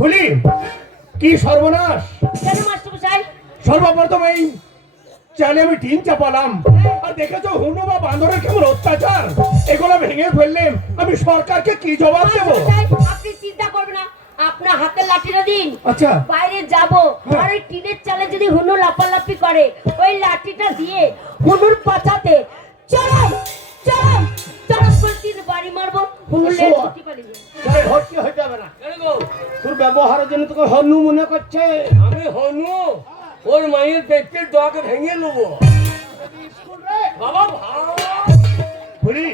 বলি কি সর্বনাশ! কেন মাস্টারমশাই? সর্বপ্রথম এই চালে আমি টিন চাপালাম, আর দেখেছো হুনু বা বান্দরের কেমন অত্যাচার। এগুলো ভেঙে ফেললেন, আমি সরকারকে কি জবাব দেবো? আপনি চিন্তা করবেন না, আপনার হাতে লাঠিটা দিন। আচ্ছা, বাইরে যাব আর ওই টিনের চালে যদি হুনু লাপালাপি করে, ওই লাঠিটা দিয়ে হুনুর পাছাতে চরম চরম চরম করে তিন বাড়ি মারবো। হুনুর লেজ ছুটি পালিয়ে যাই ভর্তি হইতে হবে না। তোর ব্যবহারের জন্য তোকে হনু মনে করছে। আমি হনু ওর মায়ের পেটের দোয়াকে ভেঙে নেবো। বাবা বলি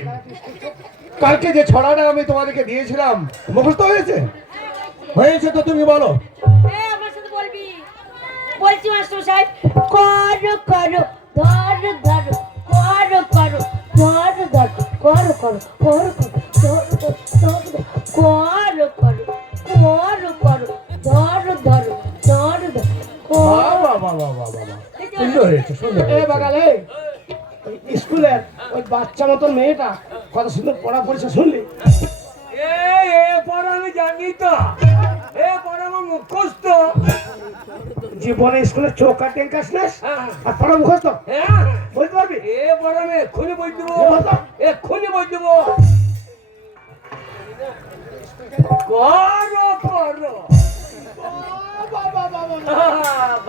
কালকে যে ছড়াটা আমি তোমাদেরকে দিয়েছিলাম মুখস্থ হয়েছে? হয়েছে তো তুমি বলো। আমার সাথে বলবি। বলছি মাস্টারমশাই, করো করো ধর ধর করো করো ধর ধর করো করো করো করো করো করো করো ধর ধর ধর ধর। বাবা বাবা বাবা বাবা, সুন্দর হয়েছে, সুন্দর এ বাগালে স্কুলের ওই বাচ্চা মতো মেয়েটা কত সুন্দর পড়া পড়ছে শুনলি? এ পড়া আমি জানি তো, এ পড়া আমার মুখস্থ। জীবনে স্কুলে চোখ কাটে কাশলেস আর পড়া মুখস্থ হ্যাঁ বলতে পারবি? এ পড়া আমি এক্ষুনি বই দেবো, এক্ষুনি বই দেবো। করো করো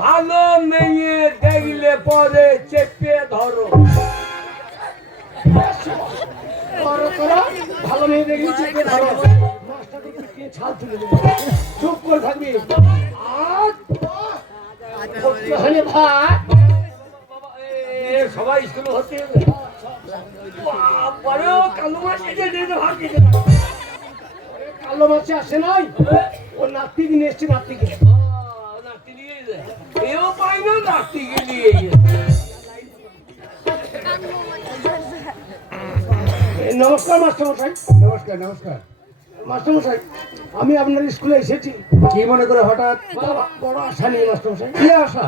ভালো মেয়ে দেখলে পরে চেপে ধরো। করো করো ভালো মেয়ে দেখি চেপে ধরো। মাস্টারকে পিটিয়ে ছাল তুলে দেবে। চুপ করে থাকবি। আর ভর্তি হলে ভাই সবাই স্কুলে ভর্তি হবে। পরেও কালো মাসে ভাবছি কালো মাছে আসে নাই, ও নাতিকে নিয়ে এসছে। নাতিকে নাতি নিয়ে যায়, এও পাই না, নাতিকে নিয়ে নমস্কার মাস্টারমশাই। নমস্কার নমস্কার। মাস্টারমশাই আমি আপনার স্কুলে এসেছি কি মনে করে হঠাৎ? বড় আশা নিয়ে মাস্টারমশাই। কি আশা?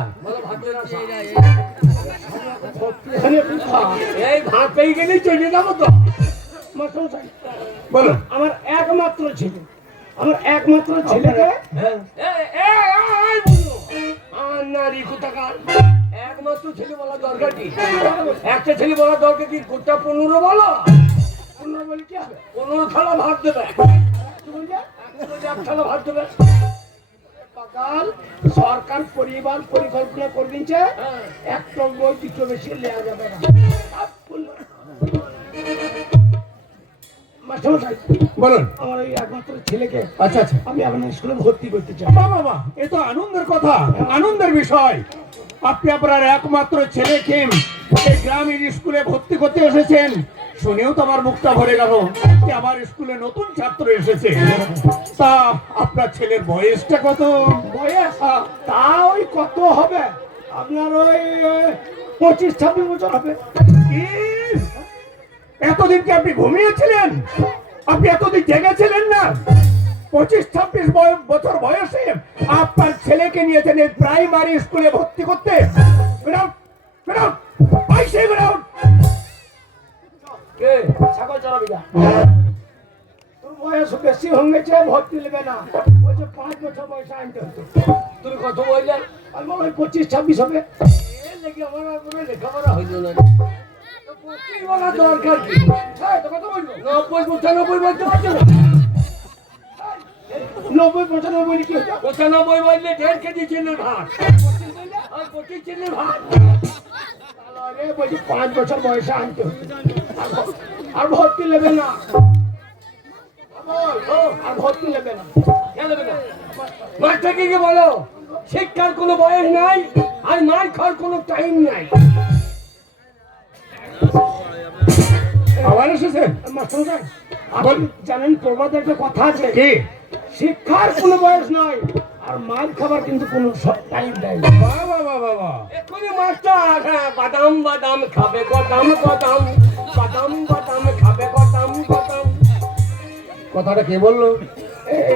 এখানে কোথা? এই ভাত পেয়ে গেলেই চলে যাবো তো। মাস্টারমশাই বলো। আমার একমাত্র ছেলে, আমার একমাত্র ছেলেকে নারী কোথাকার একমাত্র ছেলে বলা দরকার কি? একটা ছেলে বলা দরকার কি? গোটা 15 বলো। 15 বলে কি হবে? 15 থালা ভাত দেবে, কি বললে? এক থালা ভাত দেবে। সকাল সরকার পরিবার পরিকল্পনা করে দিচ্ছে, একটা বই দুটো বেশি নেওয়া যাবে না। মাস্টারমশাই বলুন। আমার এই একমাত্র ছেলেকে আচ্ছা আচ্ছা, আমি আপনার স্কুলে ভর্তি করতে চাই। বাবা বাবা, এ তো আনন্দের কথা, আনন্দের বিষয়। আপনি আপনার একমাত্র ছেলেকে এই গ্রামের স্কুলে ভর্তি করতে এসেছেন, শুনেও তো আমার মুখটা ভরে গেল যে আমার স্কুলে নতুন ছাত্র এসেছে। তা আপনার ছেলের বয়সটা কত? বয়স তা ওই কত হবে আপনার? ওই 25-26 বছর হবে। কি? এতদিন কি আপনি ঘুমিয়েছিলেন? আপনি এতদিন জেগেছিলেন না? 25-26 বছর বয়সে আপনার ছেলেকে নিয়েছেন এই প্রাইমারি স্কুলে ভর্তি করতে? ছাগল চড়াবি না। তোর বয়স বেশি হয়ে গেছে, ভর্তি নেবে না। বলছে 5 বছর বয়সে আনতে হতো। তুমি কত বললে? আর বলো 25-26 হবে। এর লেগে আমার আর কোনো লেখাপড়া হইল না। তো পঁচিশ বলা দরকার কি? হ্যাঁ, তো কত বলবো? 90-95 বলতে পারছো না? 90-95 বলি কি হতো? 95 বললে 1.5 কেজি চিনের ভাত আর 25 চিনের ভাত। তাহলে বলছি 5 বছর বয়সে আনতে হতো। আর ভর্তি নেবে না। আর ভর্তি নেবে না। মাস্টারকে গিয়ে বলো শিক্ষার কোনো বয়স নাই আর মার খাওয়ার কোনো টাইম নাই। আবার এসেছেন? মাস্টারমশাই, আপনি জানেন প্রবাদে একটা কথা আছে, কি? শিক্ষার কোনো বয়স নয় আর মার খাবার কিন্তু কোনো টাইম দেয় না। বাবা বাবা বাবা, এক্ষুনি মাস্টার বাদাম বাদাম খাবে গদাম গদাম, বাদাম বাদাম খাবে গদাম গদাম। কথাটা কে বললো?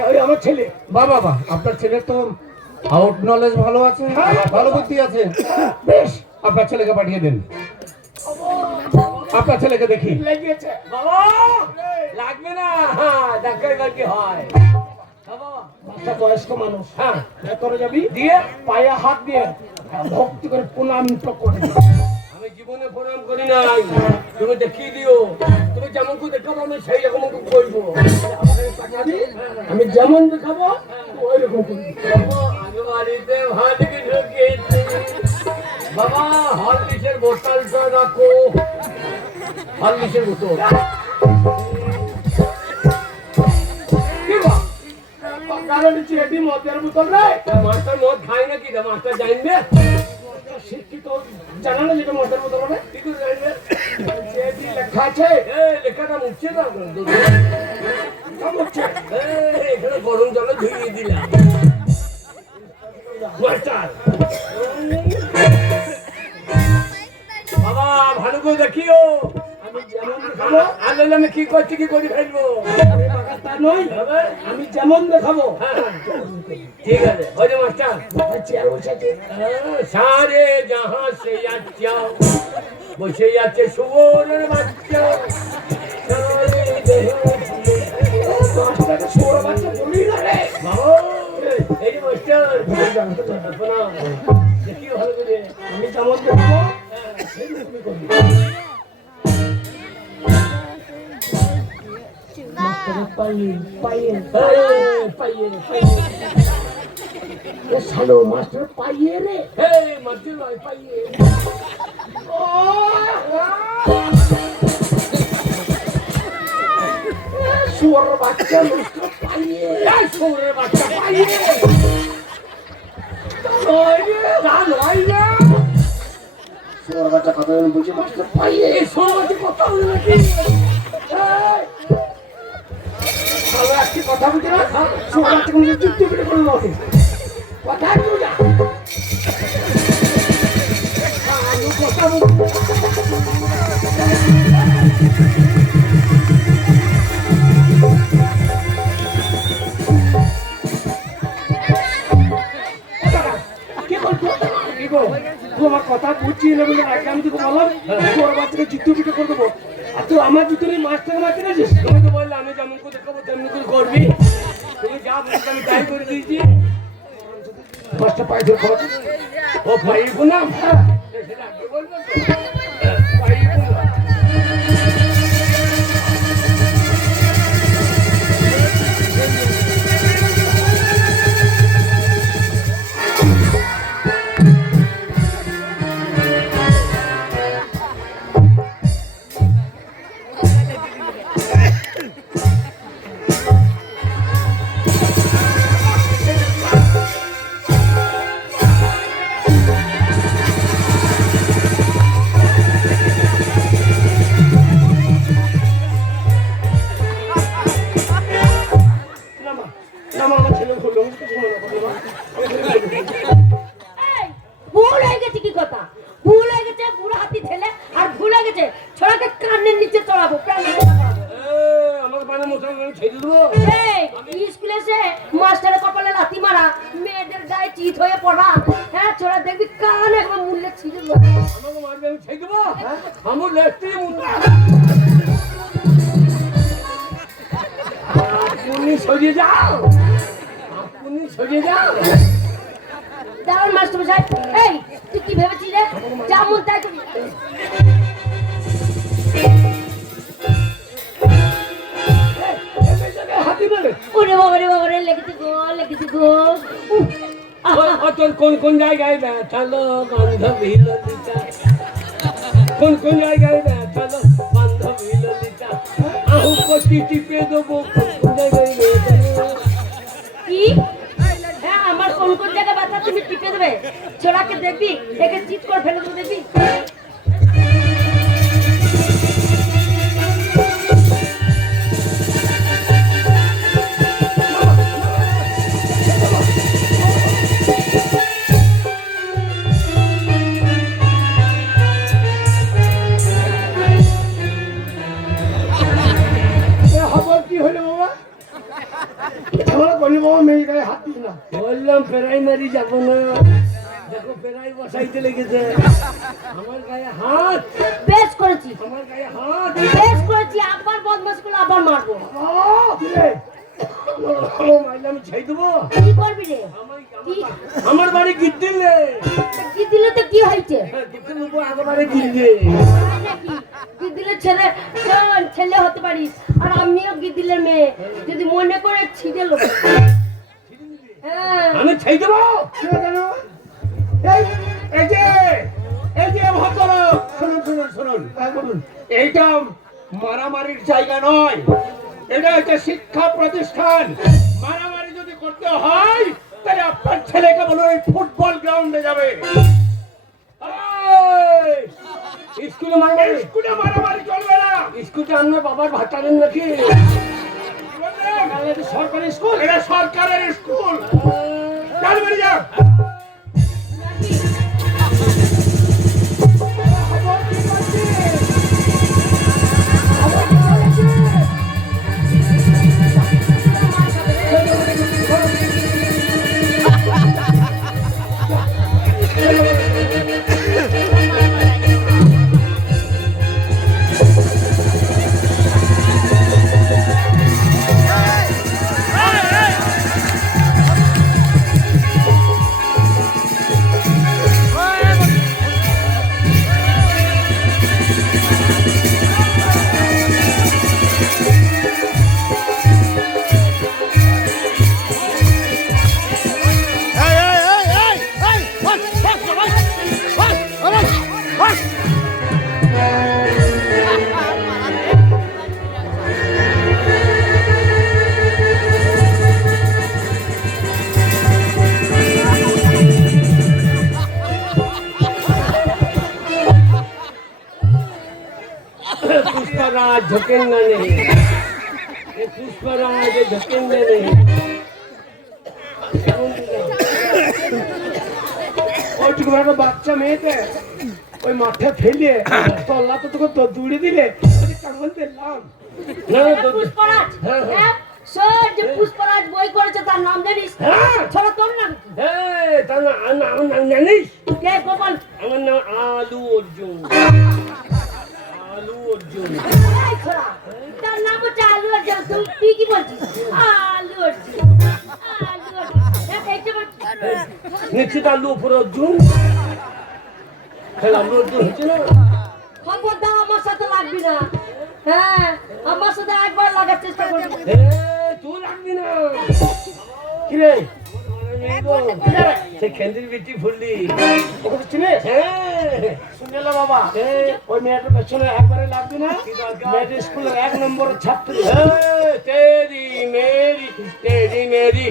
ওই আমার ছেলে। বাবা বাবা, আপনার ছেলের তো আউট নলেজ ভালো আছে, ভালো বুদ্ধি আছে। বেশ, আপনার ছেলেকে পাঠিয়ে দেন। আপনার ছেলেকে দেখি। লেগেছে বাবা লাগবে না, দেখার কি হয়। বাবা বাচ্চা বয়স্ক মানুষ। হ্যাঁ ভেতরে যাবি, দিয়ে পায়ে হাত দিয়ে ভক্তি করে প্রণাম করে দিবি। আমি জীবনে প্রণাম করি নাই, তুমি দেখিয়ে দিও। তুমি যেমন করে দেখাবো আমি সেই রকম করবো। আমাকে তাকাবি, আমি যেমন দেখাবো ওই রকম করবি। আগে বাড়িতে ভাত ঢুকিয়েছি বাবা, হরলিক্সের বোতলটা রাখো, হরলিক্সের বোতল। কি গো? কারণ হচ্ছে এটি মদের বোতল রে। মাস্টার মদ খায় নাকি রে? মাস্টার জানবে? শিক্ষিত জানা না যেটা মদের বোতল হবে। কি করে জানবে? এটি লেখা আছে। লেখাটা মুছছে না মুছছে। এখানে গরম জলে ধুইয়ে দিলাম। মাস্টার বাবা ভালো করে দেখিও। আমি যেমন দেখাবো, আনলে আমি কি করছি কি করে ফেলবো। আমি বাগান তা নই। হবে? আমি যেমন দেখাবো। হ্যাঁ, ঠিক আছে ওই যে মাস্টার চেয়ার বসে আছে। সারে জাহাঁ সে আচ্ছা বসে আছে সুবর্ণের বাচ্চা সারে মাস্টারকে ছোড়া বাচ্চা বলি না রে। বাবা এই যে মাস্টার প্রণাম দেখি ভালো করে। আমি যেমন দেখাবো সেইরকমই করবি। মাস্টারের পায়ে পায়ে পায়ে এ শালো মাস্টার পায়ে রে। এই মাস্টার নয় পাইয়ে শুয়োর বাচ্চা মাস্টার পায়ে। এই সুরের বাচ্চা পাইয়ে তা নয় না। শুয়োর বাচ্চা কথা যেন বুঝি মাস্টার পায়ে। এই সমাজে কথা হলো নাকি? শালো একটি কথা বুঝি না। শুয়োর বাচ্চা কোনো চুপ চুপ করে করলো কথা বুঝি না। আমি কথা বুঝি। কি করছো? কি গো? তুই আমার কথা বুঝছিস না বলে আগে আমি তোকে বললাম তোর বাচ্চাকে যুদ্ধ পিঠে করে দেবো, আর তুই আমার জুতো নিয়ে মাস্টার মারতে গেছিস। তুমি তো বললে আমি যেমন করে দেখাবো তেমনি করে করবি। তুমি যা বলছো আমি তাই করে দিয়েছি। মাস্টার পায়ে ধরে খবর ও পাইয়ে প্রণাম। সেটা আগে বলবে তো। পাইয়ে প্রণাম। আমার ছেলে বললো এই, ভুল হয়ে গেছে কি কথা? ভুল হয়ে গেছে বুড়ো হাতি ছেলে, আর ভুল হয়ে গেছে ছোড়াকে কানের নিচে চড়াবো, প্রাণে চড়াবো। আমার বাড়ির মতো আমি ছেড়ে দেবো। এই, স্কুলে এসে মাস্টারের কপালে লাথি মারা, মেয়েদের গায়ে চিত হয়ে পড়া, হ্যাঁ ছোড়া দেখবি কান একবার মূল্যে ছিঁড়ে দেবো। আমাকে মারবে আমি ছেড়ে দেবো। আমার লেফটে আপনি সরিয়ে যাও, আপনি সরিয়ে যাও। দাঁড়ান মাস্টার সাহেব, এই তুই কি ভেবেছিস রে? যা মন তাই করবি। হাতি মেরে ওরে বাবা রে, লেগেছে গো, লেগেছে গো। উফ, ও তোর কোন কোন জায়গায় ব্যথালো বান্ধবী ললিতা, কোন কোন জায়গায় ব্যথালো বান্ধবী ললিতা, আহু কচি টিপে দেবো কোন কোন জায়গায় ব্যথালো। কি? হ্যাঁ, আমার কোন কোন জায়গায় ব্যথা তুমি টিপে দেবে? ছোড়াকে দেখবি, দেখে চিৎ করে ফেলে দেবো দেখবি। খবর কি হলো বাবা? আমার বলি বাবা মেয়ে গায়ে হাত দিস না। বললাম প্রাইমারি যাবো না, দেখো প্রাই বসাইতে লেগেছে। আমার গায়ে হাত, বেশ করেছি, আমার গায়ে হাত। বেশ করেছি, আবার বদমাশ করলে আবার মারবো। দিলে আমি ছেড়ে দেবো। কি করবি রে? কি? আমার বাড়ি গিদ্দিলে। কি দিলে তো কি হয়েছে? গিদ্দিল উপর একেবারে গিদ্দে। নাকি গিদিলের ছেলে, শোন, ছেলে হতে পারিস আর আমিও গিদিলের মেয়ে, যদি মনে করে ছিঁড়ে লোক। হ্যাঁ আমি ছেড়ে দেবো। কেন? এই যে ভদ্রলোক, শুনুন, বলুন, এইটা মারামারির জায়গা নয়, এটা হচ্ছে শিক্ষা প্রতিষ্ঠান। মারামারি যদি করতে হয় তাহলে আপনার ছেলেকে বলুন ওই ফুটবল গ্রাউন্ডে যাবে। স্কুলে মারামারি, স্কুলে মারামারি চলবে না। স্কুলটা আপনার বাবার ভাতারেন নাকি? কি বললেন? এটা সরকারি স্কুল। এটা সরকারের স্কুল। চল বেরিয়ে যা। पुष्पराज झुकेंगे नहीं, ये पुष्पराज झुकेंगे नहीं। ওইটুকু একটা বাচ্চা মেয়েকে ওই মাঠে ফেলে তল্লা তো তোকে দৌড়ে দিলে কাগজ দিলাম। ना तो পুষ্পরাজ, হ্যাঁ শোন, যে পুষ্পরাজ বই করেছে তার নাম জানিস? হ্যাঁ। ছোট তোর নাম কি? ताना जानिस কে গোপাল? আমার নাম আলু অর্জুন। আলু অর্জুন। এই ছোড়া, তার নাম হচ্ছে আলু অর্জুন। তুই কি বলছিস? আলু অর্জুন, আলু অর্জুন। এইটা বলছিস? নিশ্চিত আলু উপর অর্জুন। খেলা আলু অর্জুন হচ্ছে না। খবরদার আমার সাথে লাগবি না। হ্যাঁ, আমার সাথে একবার লাগার চেষ্টা করবি। তুই লাগবি না। কি রে সে খেন্দির বেটি ফুললি। ওকে তো চিনিস? হ্যাঁ শুনে এলো বাবা, ওই মেয়েটার পেছনে একবারে লাগবে না। মেয়েদের স্কুলের 1 নম্বর ছাত্রী। तेरी मेरी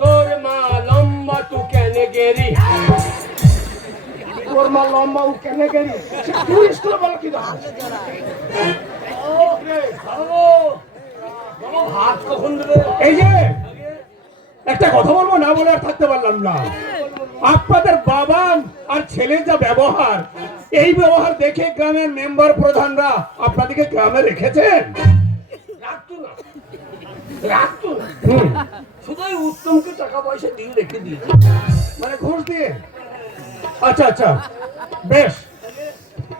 তোর মা লম্বা তু কেন গেরি। তোর মা লম্বা, ও কেন গেলি? তুই স্কুলে বলো কি দাও? হাত কখন দেবে? এই যে একটা কথা বলবো না বলে আর থাকতে পারলাম না। আপনাদের বাবা আর ছেলের যা ব্যবহার, এই ব্যবহার দেখে গ্রামের মেম্বার প্রধানরা আপনাদেরকে গ্রামে রেখেছেন। রাখতো না, রাখতো না। শুধুই উত্তমকে টাকা পয়সা দিয়ে রেখে দিয়ে। মানে ঘুষ দিয়ে। আচ্ছা বেশ,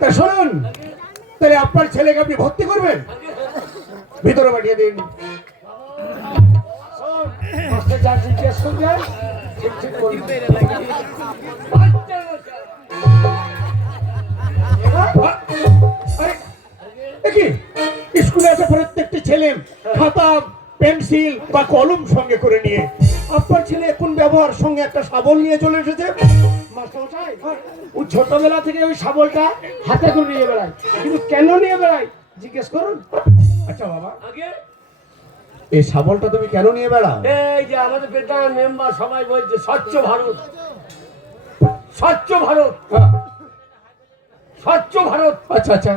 তা শুনুন, তাহলে আপনার ছেলেকে আপনি ভর্তি করবেন, ভিতরে পাঠিয়ে দিন। মাস্টার যা জিজ্ঞেস করবেন ঠিক ঠিক করবে। আরে, এ কি? স্কুলে আছে প্রত্যেকটি ছেলে খাতা পেন্সিল বা কলম সঙ্গে করে নিয়ে, আপনার ছেলে এখন ব্যবহার সঙ্গে একটা শাবল নিয়ে চলে এসেছে। মাস্টারমশাই, ও ছোটবেলা থেকে ওই শাবলটা হাতে করে নিয়ে বেড়ায়, কিন্তু কেন নিয়ে বেড়ায় জিজ্ঞেস করুন। আচ্ছা বাবা, আগে এই শাবলটা তুমি কেন নিয়ে বেড়াও? এই যে আমাদের প্রধান মেম্বার সবাই বলছে স্বচ্ছ ভারত, স্বচ্ছ ভারত, হ্যাঁ, স্বচ্ছ ভারত। আচ্ছা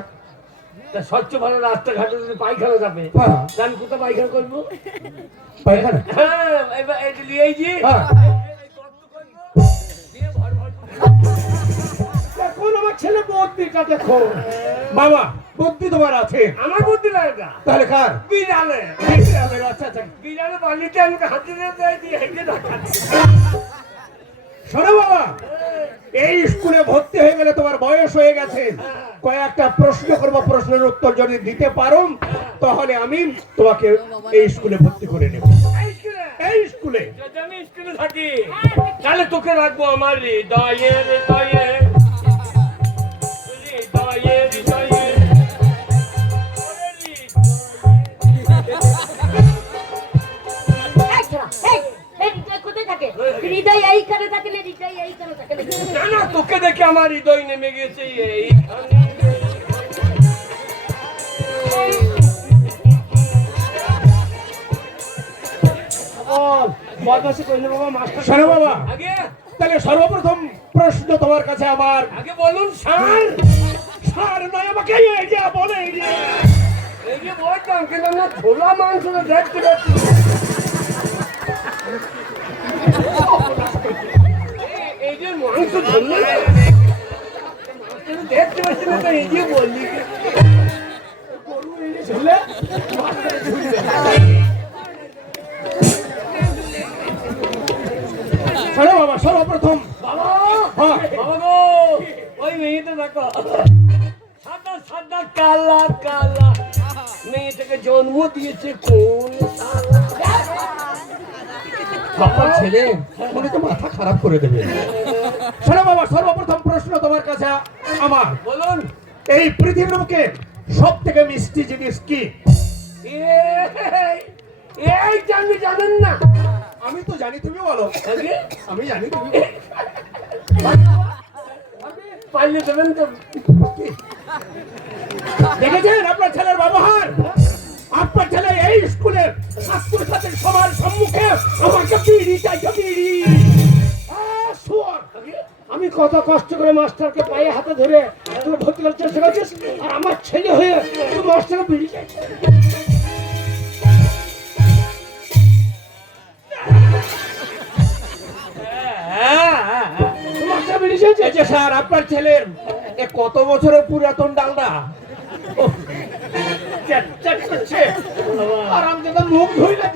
তা স্বচ্ছ ভারত রাস্তাঘাটে যদি পায়খানা যাবে, হ্যাঁ, তা আমি কোথায় পায়খানা করবো? পায়খানা। হ্যাঁ, এবার এটা নিয়েছি। হ্যাঁ, এখন আমার ছেলে বুদ্ধিটা দেখো। বাবা বুদ্ধি তোমার আছে, আমার বুদ্ধি লাগে না, তাহলে কার? বিড়ালে। আচ্ছা বিড়ালে বালিতে আমাকে হাতে দিয়ে হেঁটে ধাক্কাচ্ছে। শোনো বাবা, এই স্কুলে ভর্তি হয়ে গেলে তোমার বয়স হয়ে গেছে, কয়েকটা প্রশ্ন করবো, প্রশ্নের উত্তর যদি দিতে পারো তাহলে আমি তোমাকে এই স্কুলে ভর্তি করে নেব। এই স্কুলে? এই স্কুলে যদি আমি স্কুলে থাকি তাহলে তোকে রাখবো আমার হৃদয়ে হৃদয়ে হৃদয়ে হৃদয়ে। এই ছোড়া, এই হৃদয় কোথায় থাকে? হৃদয় এইখানে থাকে না, হৃদয় এইখানে থাকে না। না না, তোকে দেখে আমার হৃদয় নেমে গেছে এইখানে। বদমাশি করিনি বাবা, মাস্টার শোনো বাবা, আগে তাহলে সর্বপ্রথম প্রশ্ন তোমার কাছে আমার। আগে বলুন স্যার। স্যার নয়, আমাকে এরিয়া বলে এরিয়া। এই যে বলতাম কিন্তু আমরা ছোলা মাংস দেখতে পাচ্ছি। এই যে মাংস ধরলো না, দেখতে পাচ্ছি না, তো এই যে বললি ছেলে শোনো বাবা, সর্বপ্রথম বাবা হ্যাঁ, বাবা গো, ওই মেয়েটা দেখো সাদা সাদা কালা কালা, মেয়েটাকে জন্ম দিয়েছে কোন শালা? আপনার ছেলে উনি তো মাথা খারাপ করে দেবে। শোনো বাবা, সর্বপ্রথম প্রশ্ন তোমার কাছে আমার। বলুন। এই পৃথিবীর বুকে সব থেকে মিষ্টি জিনিস কি? এই জানি জানেন না? আমি তো জানি, তুমি বলো। আগে আমি জানি, তুমি পাইলে দেবেন তো। কি? দেখেছেন আপনার ছেলের ব্যবহার? আপনার ছেলে এই স্কুলে ছাত্রছাত্রীর সবার সম্মুখে আমাকে বিড়ি চাইছে, বিড়ি। শুয়ার, আমি কত কষ্ট করে মাস্টারকে পায়ে হাতে ধরে তুই ভর্তি করার চেষ্টা করছিস, আর আমার ছেলে হয়ে তুই মাস্টারকে বিড়ি চাইছিস। তুই মাস্টার বিড়ি চাইছিস? এই যে স্যার, আপনার ছেলের এ কত বছরের পুরাতন ডালনা, ওহ, চ্যাট চ্যাট করছে। আর আমি তো মুখ ধুই না।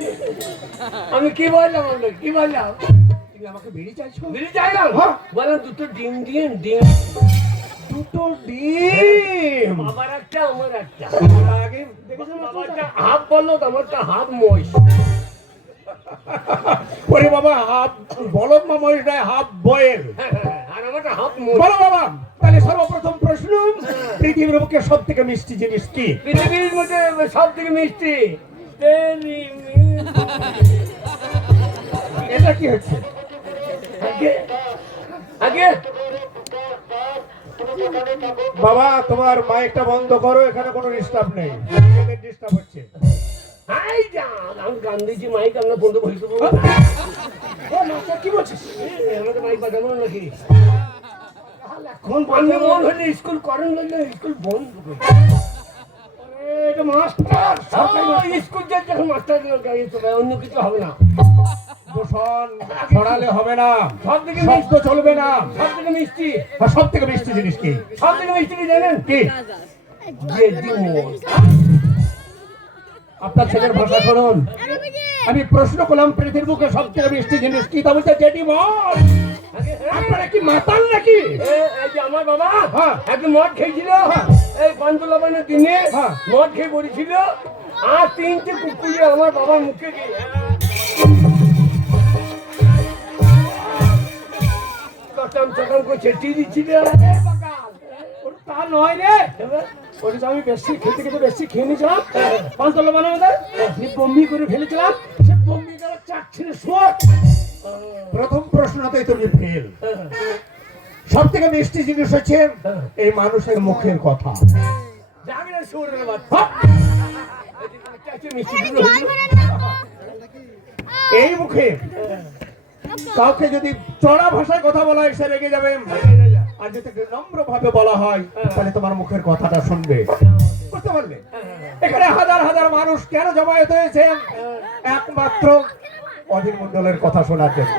আমি কি বললাম? আমরা কি বললাম? তুমি আমাকে বিড়ি চাইছো? বিড়ি চাইলাম। হ্যাঁ। বললাম দুটো ডিম দিন, ডিম। দুটো ডিম। বাবার একটা, আমার একটা। আগে বাবারটা হাফ বললো, আমারটা হাফ মহিষ। ওরে বাবা, হাফ বলদ মা মহিষ নয়, হাফ বয়েল। আর আমারটা হাফ মহিষ। বলো বাবা, তাহলে সর্বপ্রথম প্রশ্ন, পৃথিবীর বুকে সব থেকে মিষ্টি জিনিস কি? পৃথিবীর মধ্যে সব থেকে মিষ্টি তেরি মিষ্টি। এটা কি হচ্ছে? আগে আগে বাবা, তোমার মাইকটা বন্ধ করো, এখানে কোনো ডিস্টার্ব নেই, এদের ডিস্টার্ব হচ্ছে। হাই যা, আমি গান্ধীজি মাইক আমরা বন্ধ করে দেবো। ও মাস্টার কি বলছিস? আমাদের মাইক বাজাবো নাকি? কোন আমি মন হলে স্কুল করেন লাগলে স্কুল বন্ধ করে। এটা মাস্টার সরকারি মাস্টার। স্কুল যার যখন মাস্টার গাড়ি চলে, অন্য কিছু হবে না। দূষণ ছড়ালে হবে না, সব থেকে শব্দ চলবে না। সব থেকে মিষ্টি, আর সব থেকে মিষ্টি জিনিস কি? সব থেকে মিষ্টি কি জানেন? কি? জেডি মোড়। আপনার ছেলের ভাষা শুনুন। আমি প্রশ্ন করলাম পৃথিবীর বুকে সব থেকে মিষ্টি জিনিস কি? তা বলছে জেডি মদ। আপনারা কি মাতাল নাকি? এই যে আমার বাবা হ্যাঁ। একদিন মদ খেয়েছিল, হ্যাঁ। এই পান্তুলাবানের দিনে হ্যাঁ। মদ খেয়ে পড়েছিল, আর তিনটে কুকুরে আমার বাবার মুখে দিয়ে চটাম চটাম করে ছেটিয়ে দিচ্ছিল। ওর তা নয় রে, ওটা তো আমি বেশি খেতে খেতে বেশি খেয়ে নিয়েছিলাম, পাঁচতলা বানানো বমি করে ফেলেছিলাম, সে বমি করে চাচ্ছিল শোট। প্রথম প্রশ্নতেই তুমি ফেল। সব থেকে মিষ্টি জিনিস হচ্ছে এই মানুষের মুখের কথা। যাবি না শুয়োরের বাচ্চা। চাইছে মিষ্টি দুটো হইলো। এই মুখে কাউকে যদি চড়া ভাষায় কথা বলা হয় সে রেগে যাবে, আর যদি নম্র ভাবে বলা হয় তাহলে তোমার মুখের কথাটা শুনবে। বুঝতে পারলে? এখানে হাজার হাজার মানুষ কেন জমায়েত হয়েছে? একমাত্র অধীর মণ্ডলের কথা শোনার জন্য।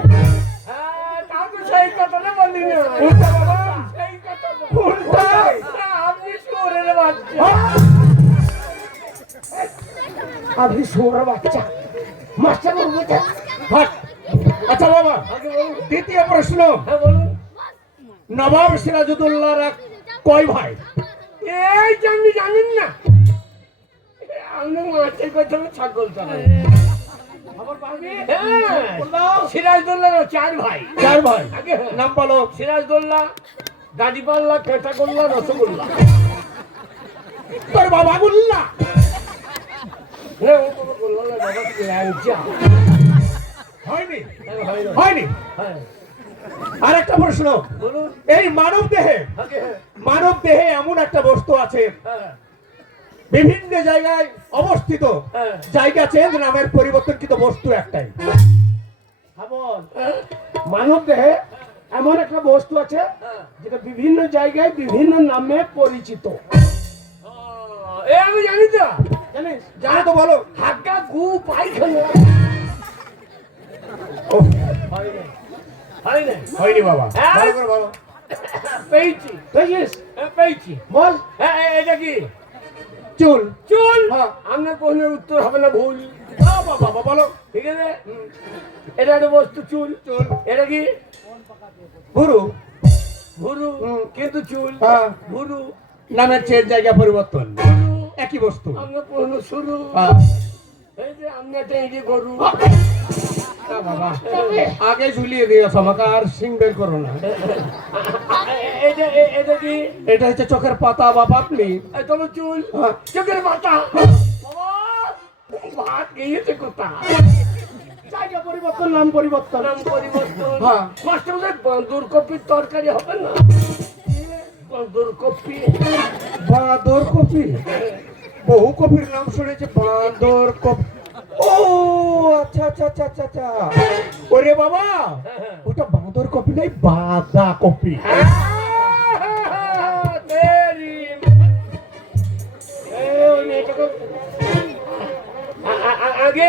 হ্যাঁ, তাও তো সেই কথাটা বললি না। উল্টা বাবা, সেই কথাটা। উল্টা। আপনি শুয়োরের বাচ্চা। আপনি শোর বাচ্চা মাস্টার বলবো তো? হাট। আচ্ছা বাবা, আগে বলুন। দ্বিতীয় প্রশ্ন, হ্যাঁ বলুন। নবাব সিরাজউদ্দৌলার কয় ভাই? এই যে আপনি জানেন না, আমি মাছের কথা ছাগল চালাই। খবর পাবি? হ্যাঁ, বললাম। সিরাজদৌল্লার 4 ভাই। 4 ভাই আগে হ্যাঁ। নাম বলো। সিরাজদৌল্লা, দাড়িপাল্লা, কেটাগোল্লা, রসগোল্লা। তোর বাবা গুল্লা। না, ও কোনো গোল্লা না, বাবা ল্যাংচা। হয়নি হয় না। হয়নি। হ্যাঁ, আর একটা প্রশ্ন, বলুন। এই মানব দেহে আগে হ্যাঁ, মানব দেহে এমন একটা বস্তু আছে হ্যাঁ, বিভিন্ন জায়গায় অবস্থিত, হ্যাঁ। জায়গা চেঞ্জ, নামের পরিবর্তন, কিন্তু বস্তু একটাই। খবর মানব দেহে এমন একটা বস্তু আছে হ্যাঁ। যেটা বিভিন্ন জায়গায় বিভিন্ন নামে পরিচিত। এ আমি জানি তো। জানিস? জানো তো বলো। হাগা, গু, পায়খানা। ওহ, হয় না, হয় না। হয়নি বাবা, হ্যাঁ? ভালো করে বলো। পেয়েছি, বুঝিস? পেয়েছি। বল। হ্যাঁ, এটা কি? চুল। চুল। হ্যাঁ। আপনার প্রশ্নের উত্তর হবে না, ভুল। বাবা বলো। ঠিক আছে, এটা একটা বস্তু, চুল। চুল। এটা কি? গুরু। ভুরু, হুম। কিন্তু চুল। হ্যাঁ। ভুরু, নামের চেঞ্জ, জায়গা পরিবর্তন, ভুরু। একই বস্তু। আপনার প্রশ্ন শুরু। হ্যাঁ। এই যে আপনি একটা ইডি গরু। না বাবা, আগে ঝুলিয়ে দিয়েছ আমাকে, আর সিং বের করো না। এটা কি? এটা হচ্ছে চোখের পাতা বা পাপড়ি। এই তোমার চুল, হ্যাঁ। চোখের পাতা। বাবা, ভাত গিয়েছে কোথায়? জায়গা পরিবর্তন, নাম পরিবর্তন। নাম পরিবর্তন। হ্যাঁ। মাস্টার বাঁদুর কপির তরকারি হবে না? বাঁদুর কপি। বাঁদর কপি। বহু কপির নাম শুনেছি, বাঁদর কপি। ও আচ্ছা আচ্ছা আচ্ছা আচ্ছা আচ্ছা। ওরে বাবা, ওটা বাঁদর কপি নয়, বাঁধা কপি। তেরি। আগে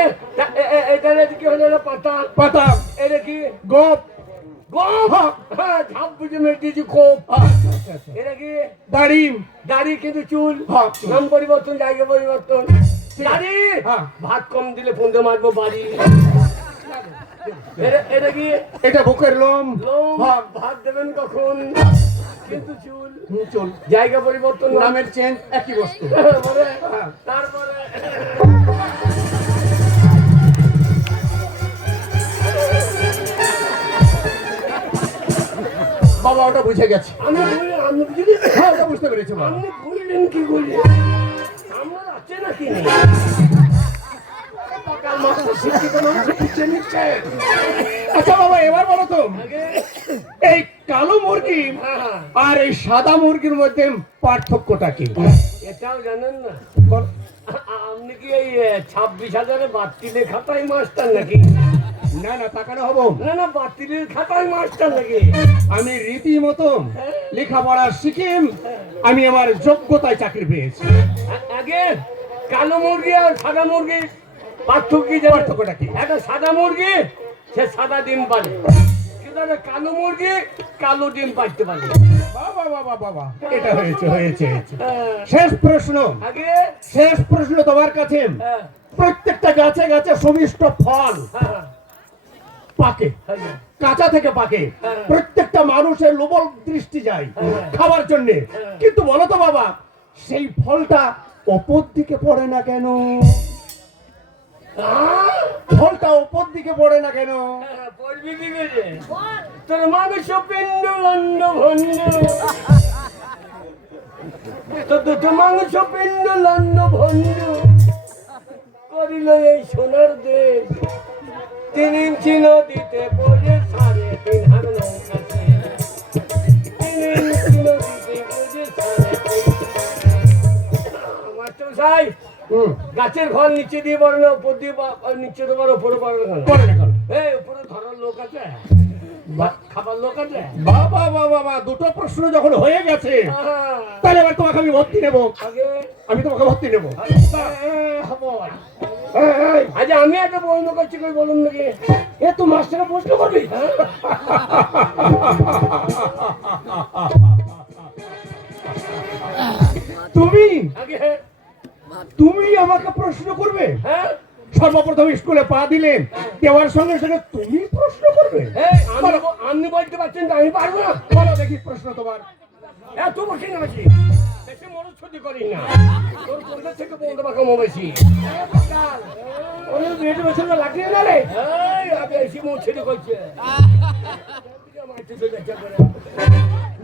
এখানে কি হলো? পাতা। পাতা। এটা কি? গোপ। গোপ। হ্যাঁ। হ্যাঁ, ঝাপ বুঝে মেরেছি কোপ। আচ্ছা, আচ্ছা, আচ্ছা। এটা কি? দাড়ি। দাড়ি, কিন্তু চুল। হ্যাঁ, চুল। নাম পরিবর্তন, জায়গা পরিবর্তন। দাড়ি। হ্যাঁ। ভাত কম দিলে ফোনতে মারবো বাড়ি। এটা কি? এটা বুকের লোম। লোম। হ্যাঁ। ভাত দেবেন কখন? কিন্তু চুল। চুল। জায়গা পরিবর্তন, নামের চেঞ্জ, একই বস্তু। তারপরে হ্যাঁ। তারপরে বাবা ওটা বুঝে গেছে। আমি বুঝলি? হ্যাঁ, ওটা বুঝতে পেরেছি বাবা। আপনি বললেন কি বলি? আমার আছে নাকি? কাল মাস্টার শিক্ষিত মানুষ বুঝছে নিশ্চয়। আচ্ছা বাবা, এবার বলো তো, আগে এই কালো মুরগি হ্যাঁ, আর এই সাদা মুরগির মধ্যে পার্থক্যটা কি? এটাও জানেন না? বল। আপনি কি এই 26,000 বাতিলের খাতায় মাস্টার নাকি? না না, তাকানো হবো। না না, বাতিলের খাতায় মাস্টার নাকি? আমি রীতিমতো লেখাপড়া শিখে আমি আমার যোগ্যতায় চাকরি পেয়েছি। আগে কালো মুরগি আর সাদা মুরগি পার্থক্য কি জানেন? পার্থক্যটা কি? একটা সাদা মুরগি, সে সাদা ডিম পারে, কিন্তু একটা কালো মুরগি কালো ডিম পারতে পারে। বাবা বাবা বাবা, এটা হয়েছে হয়েছে হয়েছে। হ্যাঁ, শেষ প্রশ্ন, আগে শেষ প্রশ্ন তোমার কাছে। হ্যাঁ, প্রত্যেকটা গাছে গাছে সমিষ্ট ফল হ্যাঁ, পাকে, হ্যাঁ, কাঁচা থেকে পাকে। হ্যাঁ। প্রত্যেকটা মানুষের লোভল দৃষ্টি যায় হ্যাঁ। খাবার জন্য, হ্যাঁ। কিন্তু বলো তো বাবা, সেই ফলটা অপর দিকে পড়ে না কেন? ফলটা অপর দিকে পড়ে না কেন? হ্যাঁ, পড়বি কি করে? তোর মাংস পিণ্ড লন্ড ভন্ড, তোর দুটো মাংস পিণ্ড লন্ড ভন্ড করিল এই সোনার দেশ। 3 ইঞ্চি নদীতে পড়ে 3.5 হাত নৌকা ছে। 3 ইঞ্চি নদীতে পড়ে 3.5। মাস্টার সাহেব, গাছের ফল নিচে দিয়ে পড়ে না, উপর দিয়ে নিচে দেবার উপরে পড়ে না? পড়ে না কেন? এই উপরে ধরার লোক আছে, খাবার লোক আছে। বাবা বাবা বাবা, দুটো প্রশ্ন যখন হয়ে গেছে, আহা, তাহলে এবার তোমাকে আমি ভর্তি নেবো। আগে আমি তোমাকে ভর্তি নেবো। খবর। আজ আমি একটা প্রশ্ন করছি, কই বলুন নাকি? এ তো মাস্টারের প্রশ্ন করবি? তুমি আগে তুমি আমাকে প্রশ্ন করবে? হ্যাঁ, সর্বপ্রথম স্কুলে পা দিলেন, দেওয়ার সঙ্গে সঙ্গে তুমি প্রশ্ন করবে? এই আপনি বলতে পারছেন তো আমি পারবো না? বলো দেখি প্রশ্ন তোমার। এত বসে নাকি? বেশি মরছুদি করি না তোর কোথা থেকে বলতে পাকা বেশি ওরে মেয়েটা বছর লাগিয়ে না রে এই আগে এসে মরছুদি করছে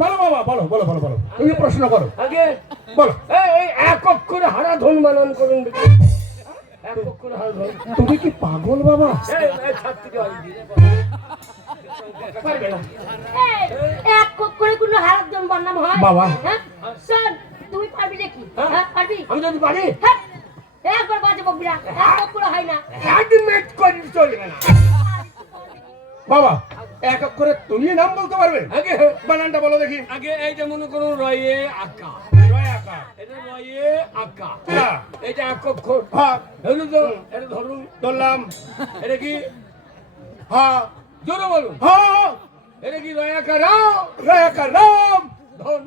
বলো বাবা, বলো বলো বলো বলো, তুমি প্রশ্ন করো, আগে বলো। এই এক অক্ষরে হারা ধন বানান করুন দেখি। এক অক্ষরে হারা ধন তুমি কি পাগল বাবা? এই ছাত্রী হয় পারবে না এই, এক করে কোনো হারাধন বানাম হয় বাবা। হ্যাঁ শোন তুই পারবি নাকি হ্যাঁ পারবি আমি যদি পারি হ্যাঁ একবার বাজে বকবিরা এক করে হয় না একদিন মেট করে চলবে না বাবা এক অক্ষরে তুমি নাম বলতে পারবে? আগে বানানটা বলো দেখি। আগে এইটা মনে করুন রয়ে আকা রয় আকা। এটা রয়ে আকা হ্যাঁ। এটা এক অক্ষর হ্যাঁ, হলো তো এটা ধরুন ধরলাম। এটা কি হ্যাঁ জোরে বলুন হ্যাঁ, এটা কি রয়ে আকা রাও রয় আকা রাম। ধন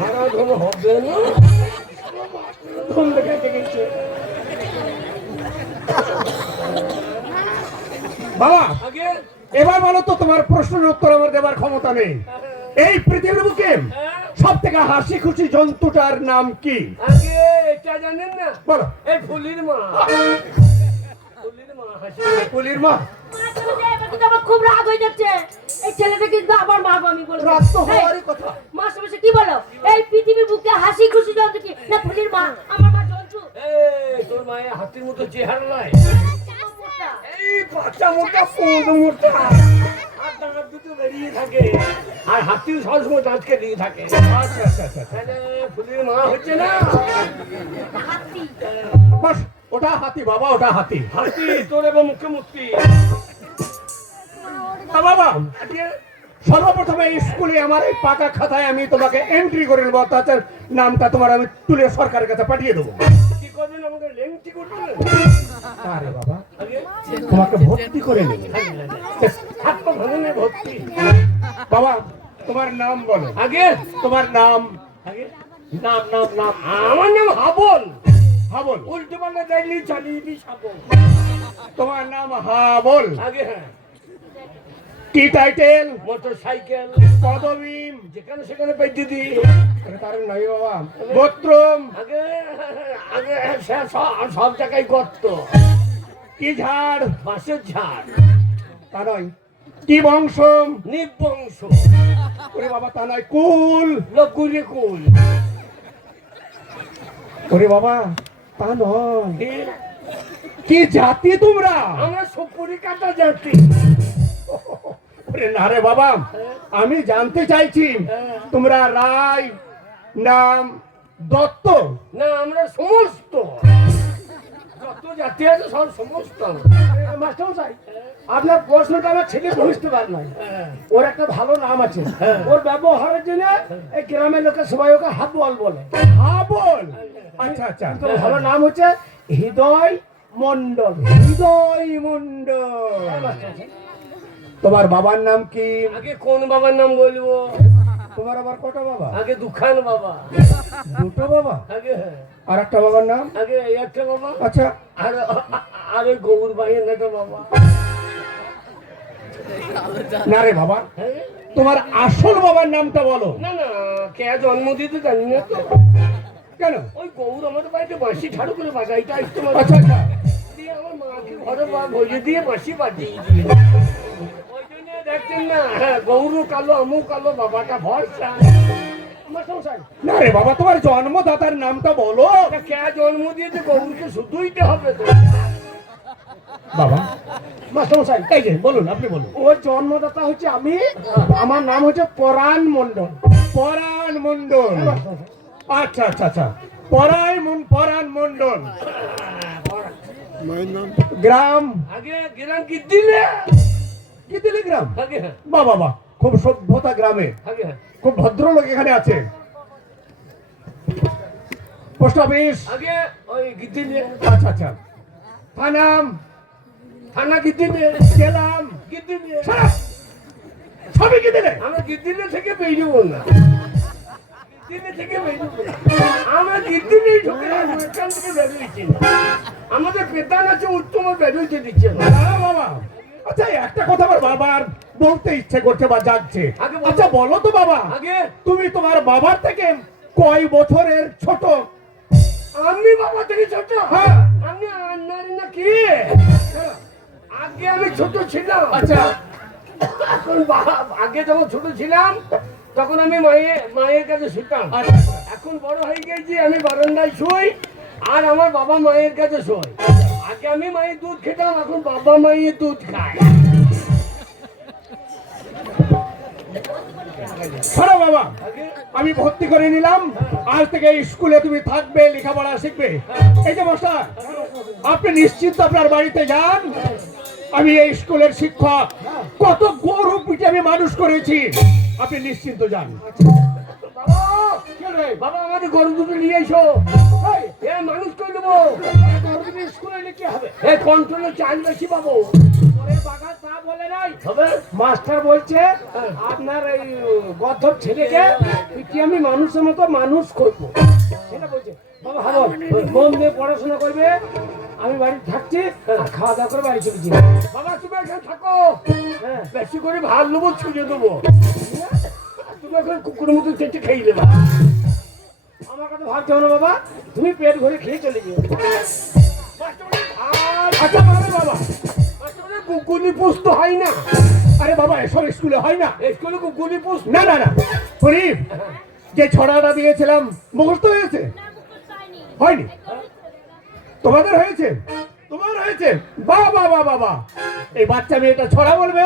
হারা ধন হবে না কোন দেখে দেখেছে বাবা আগে এবার বলো তো, তোমার প্রশ্নের উত্তর আমার দেবার ক্ষমতা নেই। এই পৃথিবীর বুকে সব থেকে হাসি খুশি জন্তুটার নাম কি? আগে এটা জানেন না বলো। এই ফুলির মা ফুলির মা হাসি পুলির মা। মা চলে যায়, এবার কিন্তু আমার খুব রাগ হয়ে যাচ্ছে এই ছেলেটা কিন্তু আবার মা আমি বলবো রাগ তো হওয়ারই কথা। মা সমস্যা কি বলো এই পৃথিবীর বুকে হাসি খুশি জন্তু কি না ফুলির মা আমার মা জন্তু এই তোর মায়ের হাতির মতো চেহারা নয় মোটা। এই বাচ্চা মোটা পোঁদ মোটা আর দাঁত দুটো বেরিয়ে থাকে আর হাতিও সবসময় দাঁতকে দিয়ে থাকে আচ্ছা আচ্ছা আচ্ছা। তাহলে ফুলির মা হচ্ছে না হাতি বাস, ওটা হাতি বাবা, ওটা হাতি। হাতি তোর এবং মুখ্যমন্ত্রী বাবা আজকে সর্বপ্রথমে স্কুলে আমার এই পাকা খাতায় আমি তোমাকে এন্ট্রি করে নেবো, তাছাড়া নামটা তোমার আমি তুলে সরকারের কাছে পাঠিয়ে দেবো। কি করবেন আমাকে লেংটি করবেন আরে বাবা, আগে তোমাকে ভর্তি করে নেবো। হাত পা ভাঙনে ভর্তি বাবা তোমার নাম বলো। আগে তোমার নাম। আগে নাম নাম নাম। আমার নাম হাবল হাবল। উল্টো পাল্টা দেখলি চালিয়ে দিস হাবল তোমার নাম হাবল। আগে হ্যাঁ কি টাইটেল? মোটর সাইকেল পদবী? যেখানে সেখানে পেয়ে দিই তার নাই বাবা। গোত্রম? আগে আগে সব জায়গায় গর্ত কি ঝাড়? বাঁশের ঝাড় তা নয়। কি বংশ? নিবংশ ওরে বাবা তা নয়। কুল? লকুরে কুল ওরে বাবা তা নয়। কি জাতি তোমরা? আমরা সপুরি কাটা জাতি ওরে না রে বাবা, আমি জানতে চাইছি তোমরা রায় নাম দত্ত? না আমরা সমস্ত যত জাতি আছে সব সমস্ত মাস্টার মশাই আপনার প্রশ্নটা আমার ছেলে বুঝতে পার নাই ওর একটা ভালো নাম আছে ওর ব্যবহারের জন্য এই গ্রামের লোকের সবাই ওকে হাবল বলে হাবল? আচ্ছা আচ্ছা। তো ভালো নাম হচ্ছে হৃদয় মন্ডল হৃদয় মন্ডল। তোমার বাবার নাম কি? আগে কোন বাবার নাম বলবো তোমার আবার কটা বাবা? আগে দুখান বাবা দুটো বাবা? আগে হ্যাঁ আর একটা বাবার নাম? আগে এই একটা বাবা আচ্ছা আর আর ওই গৌর ভাইয়ের একটা বাবা না রে বাবা, হ্যাঁ তোমার আসল বাবার নামটা বলো। না না কে জন্ম দিতে জানি না তো কেন? ওই গৌর আমাদের বাড়িতে বাঁশি ঠাড়ু করে বাজাইটা আসতো আচ্ছা আচ্ছা। দিয়ে আমার মাকে ঘরে ভোজে দিয়ে বাঁশি বাজিয়ে ওই জন্য দেখছেন না হ্যাঁ গৌরও কালো আমও কালো বাবাটা ভরসা মাস্টার মশাই না রে বাবা, তোমার জন্মদাতার নামটা বলো। তা কে জন্ম দিয়েছে গৌরকে শুধুইতে হবে তো বাবা মাস্টার মশাই এই যে বলুন, আপনি বলুন। ওর জন্মদাতা হচ্ছে আমি আমার নাম হচ্ছে পরাণ মন্ডল পরাণ মন্ডল। আচ্ছা আচ্ছা আচ্ছা। পরাণ মন্ডল। গ্রাম? আগে গ্রাম কি দিলে কি দিলে গ্রাম? আগে হ্যাঁ বাবা বাবা, খুব সভ্যতা গ্রামে, আগে হ্যাঁ খুব ভদ্রলোক এখানে আছে। Post office? আগে ওই গিদিলে আচ্ছা আচ্ছা। থানাম? থানা গিদিলে গেলাম? গিদিলে সারা সবই কি দিলে? আমরা গিদিলে থেকে বেরিয়েবো না গিদিলে থেকে বেরিয়েবো না আমরা গিদিলেই ঢুকে এখান থেকে বেরিয়েছি না আমাদের পেতান আছে উত্তম বেরোইতে দিচ্ছে না না বাবা। আচ্ছা একটা কথা আমার বাবার বলতে ইচ্ছে করছে বা যাচ্ছে। আগে বলো। আচ্ছা বলো তো বাবা, আগে তুমি তোমার বাবার থেকে কয় বছরের ছোট? আমি বাবা থেকে ছোট? হ্যাঁ। আমি আন্নারি না কি? আগে আমি ছোট ছিলাম। আচ্ছা এখন আগে যখন ছোট ছিলাম তখন আমি মায়ের কাছে শুতাম। আচ্ছা। এখন বড় হয়ে গেছি, আমি বারান্দায় শুই আর আমার বাবা মায়ের কাছে শুই। আগে আমি মায়ের দুধ খেতাম, এখন বাবা মায়ের দুধ খায়। শোনো বাবা, আগে আমি ভর্তি করে নিলাম, আজ থেকে এই স্কুলে তুমি থাকবে, লেখাপড়া শিখবে। এই যে মশাই, আপনি নিশ্চিন্ত আপনার বাড়িতে যান। আমি এই স্কুলের শিক্ষক, কত গরু পিঠে আমি মানুষ করেছি, আপনি নিশ্চিন্ত যান। বাবা, কি রে? বাবা আমাদের গরু দুটো নিয়ে এসো। এই, এ মানুষ করে দেবো। গরু দুটো স্কুলে নিয়ে কি হবে? এই কন্ট্রোলে চাল বেশি পাবো। ওরে বাবা, তা বলে নাই। হবে? মাস্টার বলছে আপনার এই গর্ধব ছেলেকে পিটিয়ে আমি মানুষের মতো মানুষ করবো, সেটা বলছে। বাবা ভালো মন দিয়ে পড়াশোনা করবে, আমি বাড়ি থাকছি আর খাওয়া দাওয়া করে বাড়ি চলেছি। বাবা তুমি এখানে থাকো, হ্যাঁ, বেশি করে ভাত নেবো, ছুঁড়ে দেবো। তুমি এখন কুকুরের মতো চেটে খেয়ে দেবা। আমার কথা ভাবতে হবে না বাবা, তুমি পেট ভরে খেয়ে চলে যেও। আচ্ছা মানে বাবা, কুকুরি পুষ্ট হয় না। আরে বাবা এসব স্কুলে হয় না। স্কুলে কুকুরি পুষ্ট না না না শরীফ, যে ছড়াটা দিয়েছিলাম মুখস্থ হয়েছে? হয়নি? তোমাদের হয়েছে? তোমার হয়েছে? বাহ বাহ বাহ বাহ বাহ। এই বাচ্চা মেয়েটা ছড়া বলবে,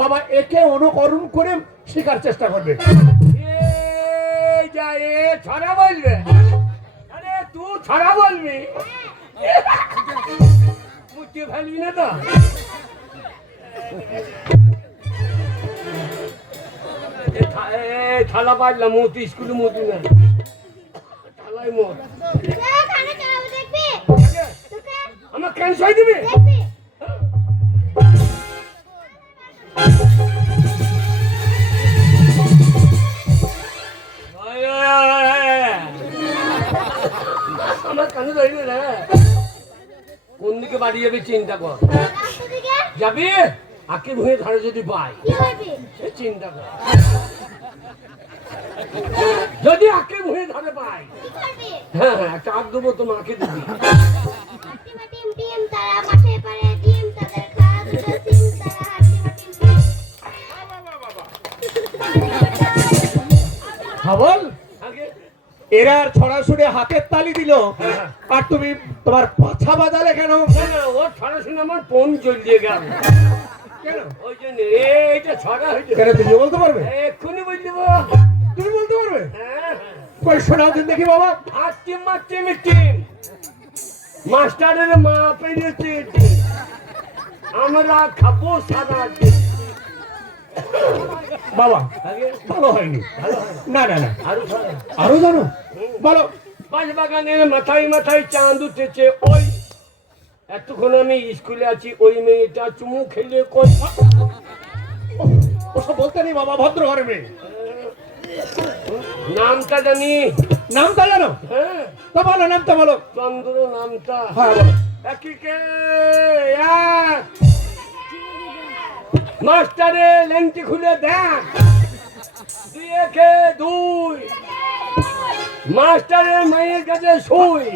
বাবা একে অনুকরণ করে শেখার চেষ্টা করবে। এই যা, এ ছড়া বলবে? আরে তুই ছড়া বলবি? মুখে ফেলবি না তো? থালা পারলাম, মতি স্কুলে মতি না, থালাই মত। আমার ক্যান্সার দিবি? আমার কানে ধরবে না। কোন দিকে বাড়ি যাবে চিন্তা কর। যাবি আকে ভুঁয়ে ধারে যদি পাই, সে চিন্তা কর। যদি আকে ভুঁয়ে ধারে পাই, হ্যাঁ হ্যাঁ চাপ দেবো, তোমাকে দিবি। হাবল, আগে এরা আর ছড়াছড়ি হাতের তালি দিল, আর তুমি তোমার পাছা বাজালে কেন? না না, ও ছড়া শুনে আমার ফোন চলিয়ে গেল। কেন? ওই জন্য এইটা ছড়া হয়েছে। কেন তুমি বলতে পারবে? এক্ষুনি বলে দেবো। তুমি বলতে পারবে? হ্যাঁ কই শোনাও দিন দেখি বাবা। আর টিম মারতে মিটিম, মাস্টারের মা পেরেছে, আমরা খাবো সারা দিন। বাবা আগে ভালো হয়নি। না না না, আরো ছড়া। আরো জানো? বলো। বাঁশবাগানের মাথায় মাথায় চাঁদ উঠেছে, ওই এতক্ষণ আমি স্কুলে আছি, ওই মেয়েটা চুমু খেলে কই। ওসব বলতে নেই বাবা, ভদ্র ঘরে মেয়ে। নামটা জানি? নামটা জানো? হ্যাঁ তো বলো, নামটা বলো। চন্দ্র নামটা। হ্যাঁ বলো। একিকে এক, মাস্টারে লেংটি খুলে দেখ, দুই একে দুই, মাস্টারের মায়ের কাছে শুই,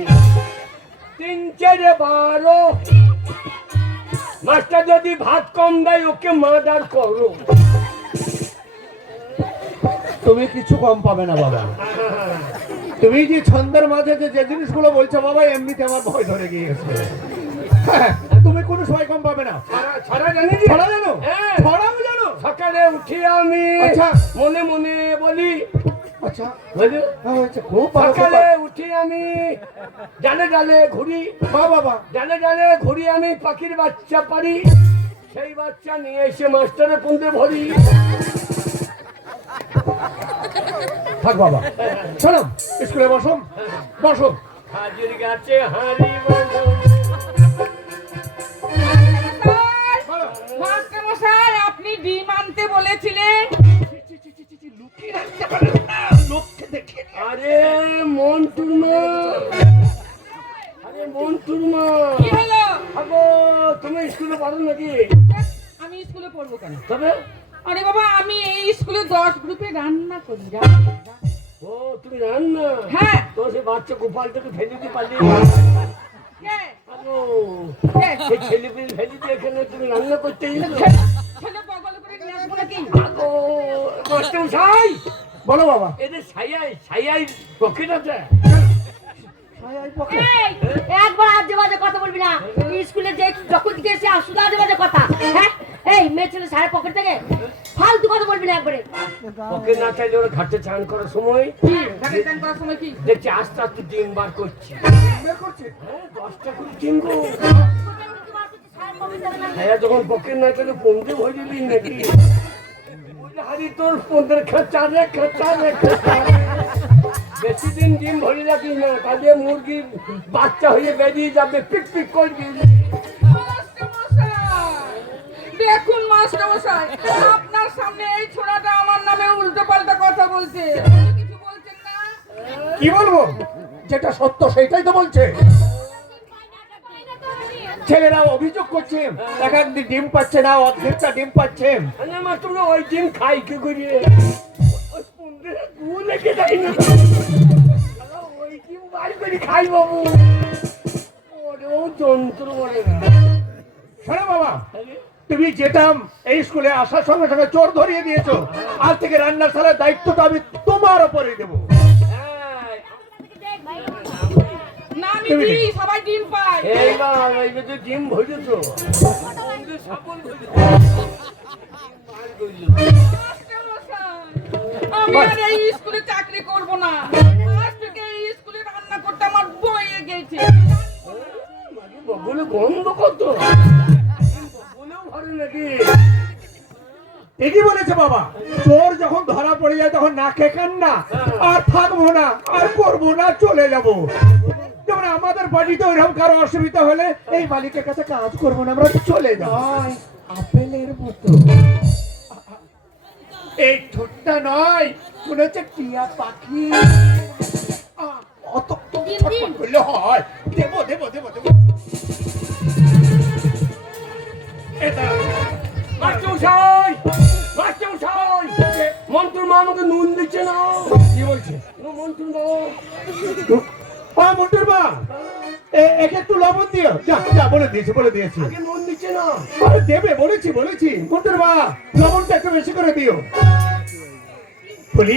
তিন চারে 12, মাস্টার যদি ভাত কম দেয় ওকে মার্ডার করো। তুমি কিছু কম পাবে না বাবা। তুমি যে ছন্দের মাঝে যে জিনিসগুলো বলছো বাবা, এমনিতে আমার ভয় ধরে গিয়েছে। হ্যাঁ, তুমি কোনো সময় কম পাবে না। ছড়া জানি? ছড়া জানো? হ্যাঁ। ছড়াও জানো? সকালে উঠি আমি আচ্ছা। মনে মনে বলি, আচ্ছা, বুঝলি? হ্যাঁ, হয়েছে, খুব ভালো, খুব সকালে ভালো। উঠি আমি ডালে ডালে ঘুরি, বাহ বাবা। ডালে ডালে ঘুরি আমি পাখির বাচ্চা পারি, সেই বাচ্চা নিয়ে এসে মাস্টারের পুঁতে ভরি। থাক বাবা, শোনো, স্কুলে বসো, বসো। হাজির গাছে হাঁড়ি বন্ধ। মাস্টারমশাই, আপনি ডিম আনতে বলেছিলেন। আরে মন্টুর মা, আরে মন্টুর মা, কি হলো? আগো তুমি স্কুলে পারো নাকি? আমি স্কুলে পড়বো কেন? তবে আরে বাবা আমি এই স্কুলে 10 গ্রুপে রান্না করি ও তুমি রান্না? হ্যাঁ। তো সে বাচ্চা গোপালটাকে ফেলে দিয়ে পালিয়ে কে? আলো কে? সেই ছেলে পেলে ফেলে দিয়ে এখানে তুমি রান্না করতে এসেছো? ছেলে পাগল করে নিয়ে আসবো নাকি? আগো মাস্টারমশাই, বলো বাবা। এদের ছায়ায় পকেট আছে। এই, একবার আজে বাজে কথা বলবি না। স্কুলে যে যখন দিকে এসে আসুদা আজে বাজে কথা। হ্যাঁ, এই মেয়ে ছেলে সারা পকেট থেকে ফালতু কথা বলবি না একবারে। পকেট না চাইলে ওরা ঘাটে চান করার সময় কি? ঢাকা স্নান করার সময় কি? দেখছি আস্তে আস্তে ডিম বার করছে। বের করছে। হ্যাঁ, 10টা করে ডিম গো। হ্যাঁ, যখন পকেট না চাইলে পমতে ভরে দিবি নাকি? হারি তোর 15 খেচা রে খেচা রে খেচা। বেশি দিন ডিম ভরে রাখিস না, তাহলে মুরগি বাচ্চা হয়ে বেরিয়ে যাবে, পিক পিক করবি। দেখুন মাস্টারমশাই, আপনার সামনে এই ছোড়াটা আমার নামে উল্টোপাল্টা কথা বলছে। কিছু বলছেন না? কি বলবো? যেটা সত্য সেটাই তো বলছে। ছেলেরা অভিযোগ করছে এক একদিন ডিম পাচ্ছে না, অর্ধেকটা ডিম পাচ্ছে। না মা, তোমরা ওই ডিম খাই কি করি? ওই 15 গু লেগে যায় না? ওই ডিম বার করে খাই বাবু। ওরেও যন্ত্র বলে না। শোনো বাবা, তুমি যেটা এই স্কুলে আসার সঙ্গে সঙ্গে চোর ধরিয়ে দিয়েছো, আজ থেকে রান্নার সালার দায়িত্বটা আমি তোমার উপরে দেবো। হ্যাঁ, না দিদি, সবাই ডিম পায়। এই বাবা, এই যে ডিম ভরেছো, আমাদের সফল ভরেছো। মাস্টারমশাই, আমি আর এই স্কুলে চাকরি করব না। আজ থেকে এই স্কুলে রান্না করতে আমার বয়ে গেছে। বলে গন্ধ কত? বলেও ভরে নাকি? ঠিকই বলেছে বাবা, চোর যখন ধরা পড়ে যায় তখন না খেকান না, আর থাকবো না, আর করবো না, চলে যাব। যেমন আমাদের বাড়িতে ওইরকম কারো অসুবিধা হলে এই মালিকের কাছে কাজ করবো না, আমরা চলে যাই। আপেলের মতো এই ঠোঁটটা নয়, মনে হচ্ছে টিয়া পাখি। অত ছটফট করলে হয়? দেবো দেবো দেবো দেবো। এটা মাস্টারমশাই, মাস্টারমশাই, মন্টুর মা আমাকে নুন দিচ্ছে না। কি বলছে? মন্টুর মা, মন্টুর মা, একে একটু লবণ দিও। যা যা, বলে দিয়েছি। আগে নুন দিচ্ছে না। আরে দেবে, বলেছি। মন্টুর মা, লবণটা একটু বেশি করে দিও। বলি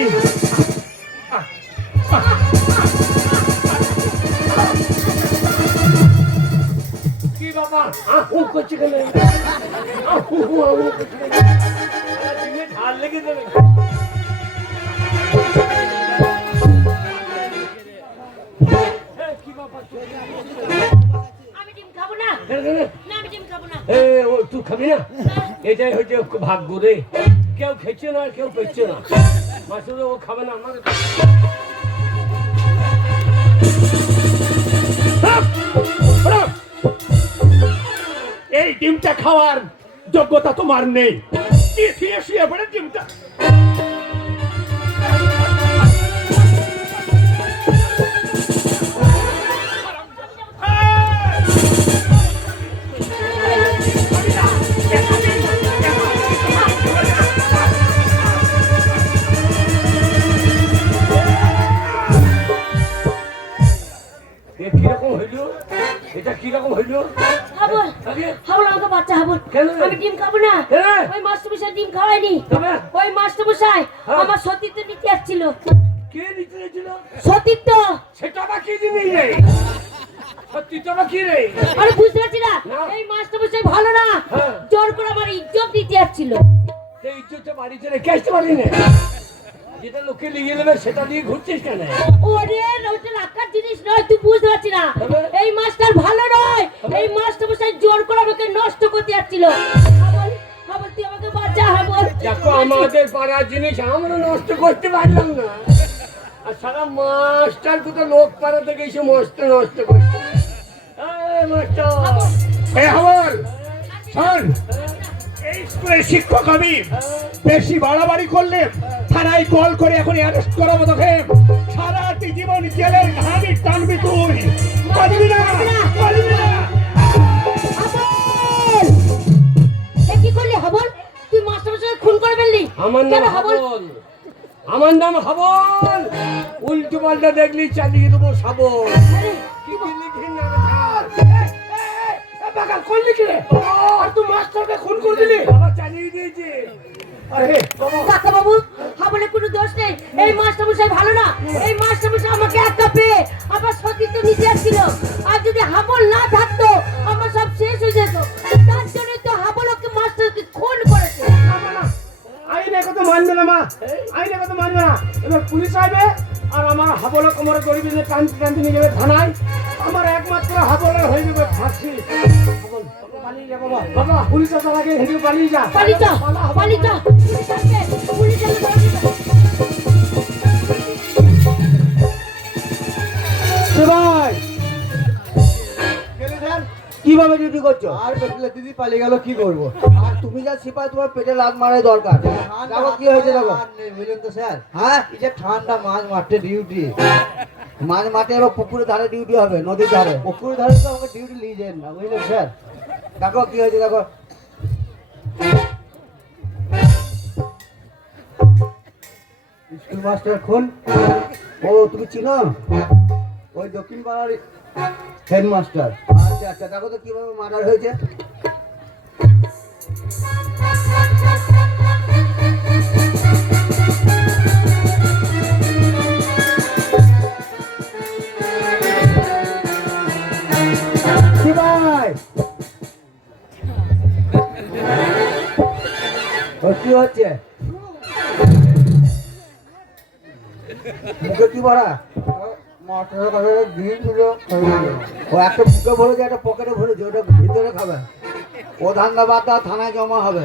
কি বাবা আহু করছে কেন? আহু করছে কেন? দিনে ঝাল লেগে যাবে। কি বাবা, আমি ডিম খাবো না। না, আমি ডিম খাবো না। তুই খাবি না? এটাই হচ্ছে ভাগ্য রে। কেউ খেছে না, কেউ পেচ্ছে না। মাসুদ ও খাবে না। আমার এই ডিমটা খাওয়ার যোগ্যতা তোমার নেই। শুয়ে পড়ে ডিমটা। কিরকম হইলো? এটা কিরকম হইলো? হাবল, আগে হাবল, আমাকে বাচ্চা হাবল। কেন রে? আমি ডিম খাবো না। কেন? ওই মাস্টারমশাই ডিম খাওয়ায়নি। তবে ওই মাস্টারমশাই হ্যাঁ। আমার সতীত্ব নিতে আসছিল। কে নিতে ছিল? সতীত্ব। সেটা আবার কি জিনিস রে? সত্যি তো আবার কি রে? আরে বুঝতে পারছি না, না। এই মাস্টারমশাই ভালো না, হ্যাঁ। জোর করে আমার ইজ্জত দিতে আসছিল। সেই ইজ্জতে বাড়িতে রেখে আসতে পারি না। যেটা লোকে নিয়ে নেবে সেটা নিয়ে ঘুরছিস কেন? ওরে ওটা রাখার জিনিস নয়, তুই বুঝতে পারছি না। তবে? এই মাস্টার ভালো নয়, এই মাস্টারমশাই জোর করে আমাকে নষ্ট করতে আসছিল। হাবল, হাবল, তুই আমাকে বাঁচা, হাবল। দেখো আমাদের পাড়ার জিনিস আমরা নষ্ট করতে পারলাম না, আর সারা মাস্টার কোথাও লোক পাড়া থেকে এসে মস্ত নষ্ট করছে। এই মাস্টার, এই হাবল, শোন, এই স্কুলের শিক্ষক আমি। বেশি বাড়াবাড়ি করলে থানায় কল করে এখন অ্যারেস্ট করাবো তোকে। সারাটি জীবন জেলের ঘানি টানবি তুই। পারবি না, পারবি না। হাবল, এ কি করলি হাবল? তুই মাস্টারমশাই খুন করবে আমার নাম কেন হাবল? হাবল, আমার নাম হাবল। উল্টো পাল্টা দেখলি চালিয়ে দেবো শাবল। আরে, কি বললি ঘৃণা কথা? বাগান করলি কি রে? আর তুই মাস্টারকে খুন করে দিলি? বাবা চালিয়ে দিয়েছে। আরে কাকা বাবু, হাবলের কোনো দোষ নেই। এই মাস্টারমশাই ভালো না। এই মাস্টারমশাই আমাকে একা পেয়ে আমার সতীর্থ নিচে আসছিল। আর যদি হাবল না থাকতো আমার সব শেষ হয়ে যেত। তার জন্য তো হাবল ওকে মাস্টারকে খুন করেছে। আইনে কথা মানবে না মা, আইনে কথা মানবে না। এবার পুলিশ আসবে আর আমার হাবলা কোমরে দড়ি বেঁধে টানতে টানতে নিয়ে যাবে থানায়। আমার একমাত্র হাবলের হয়ে যাবে ফাঁসি। হাবল, পালিয়ে যা বাবা, বাবা পুলিশ আসার আগে হেঁটে পালিয়ে যা। পালিয়ে যা, পালিয়ে যা। পুলিশ আসবে, পুলিশ আসবে, পালিয়ে যা। ভাই কিভাবে ডিউটি করছো? আর পেটে দিদি পালিয়ে গেল, কি করবো? আর তুমি যা সিপাই, তোমার পেটে লাত মারাই দরকার। দেখো কি হয়েছে, দেখো। বুঝলেন তো স্যার? হ্যাঁ, এই যে ঠান্ডা, মাছ মারতে ডিউটি, মাছ মাঠে এবার পুকুরের ধারে ডিউটি হবে, নদীর ধারে। পুকুরের ধারে তো আমাকে ডিউটি নিয়ে যান না, বুঝলেন স্যার? দেখো কি হয়েছে, দেখো। স্কুল মাস্টার খুন। ও তুমি চিনো? ওই দক্ষিণ পাড়ার হেডমাস্টার। আচ্ছা আচ্ছা, দেখো তো কিভাবে মার্ডার হয়েছে। কি ভাই, ও কি হচ্ছে? মুখে কি ভরা? মটরের কাছে দিয়েছিল, ও একটা বুকে ভরেছে, একটা পকেটে ভরেছে, ওটা ভিতরে খাবে। ও ধান্দা বাদ দাও, থানায় জমা হবে।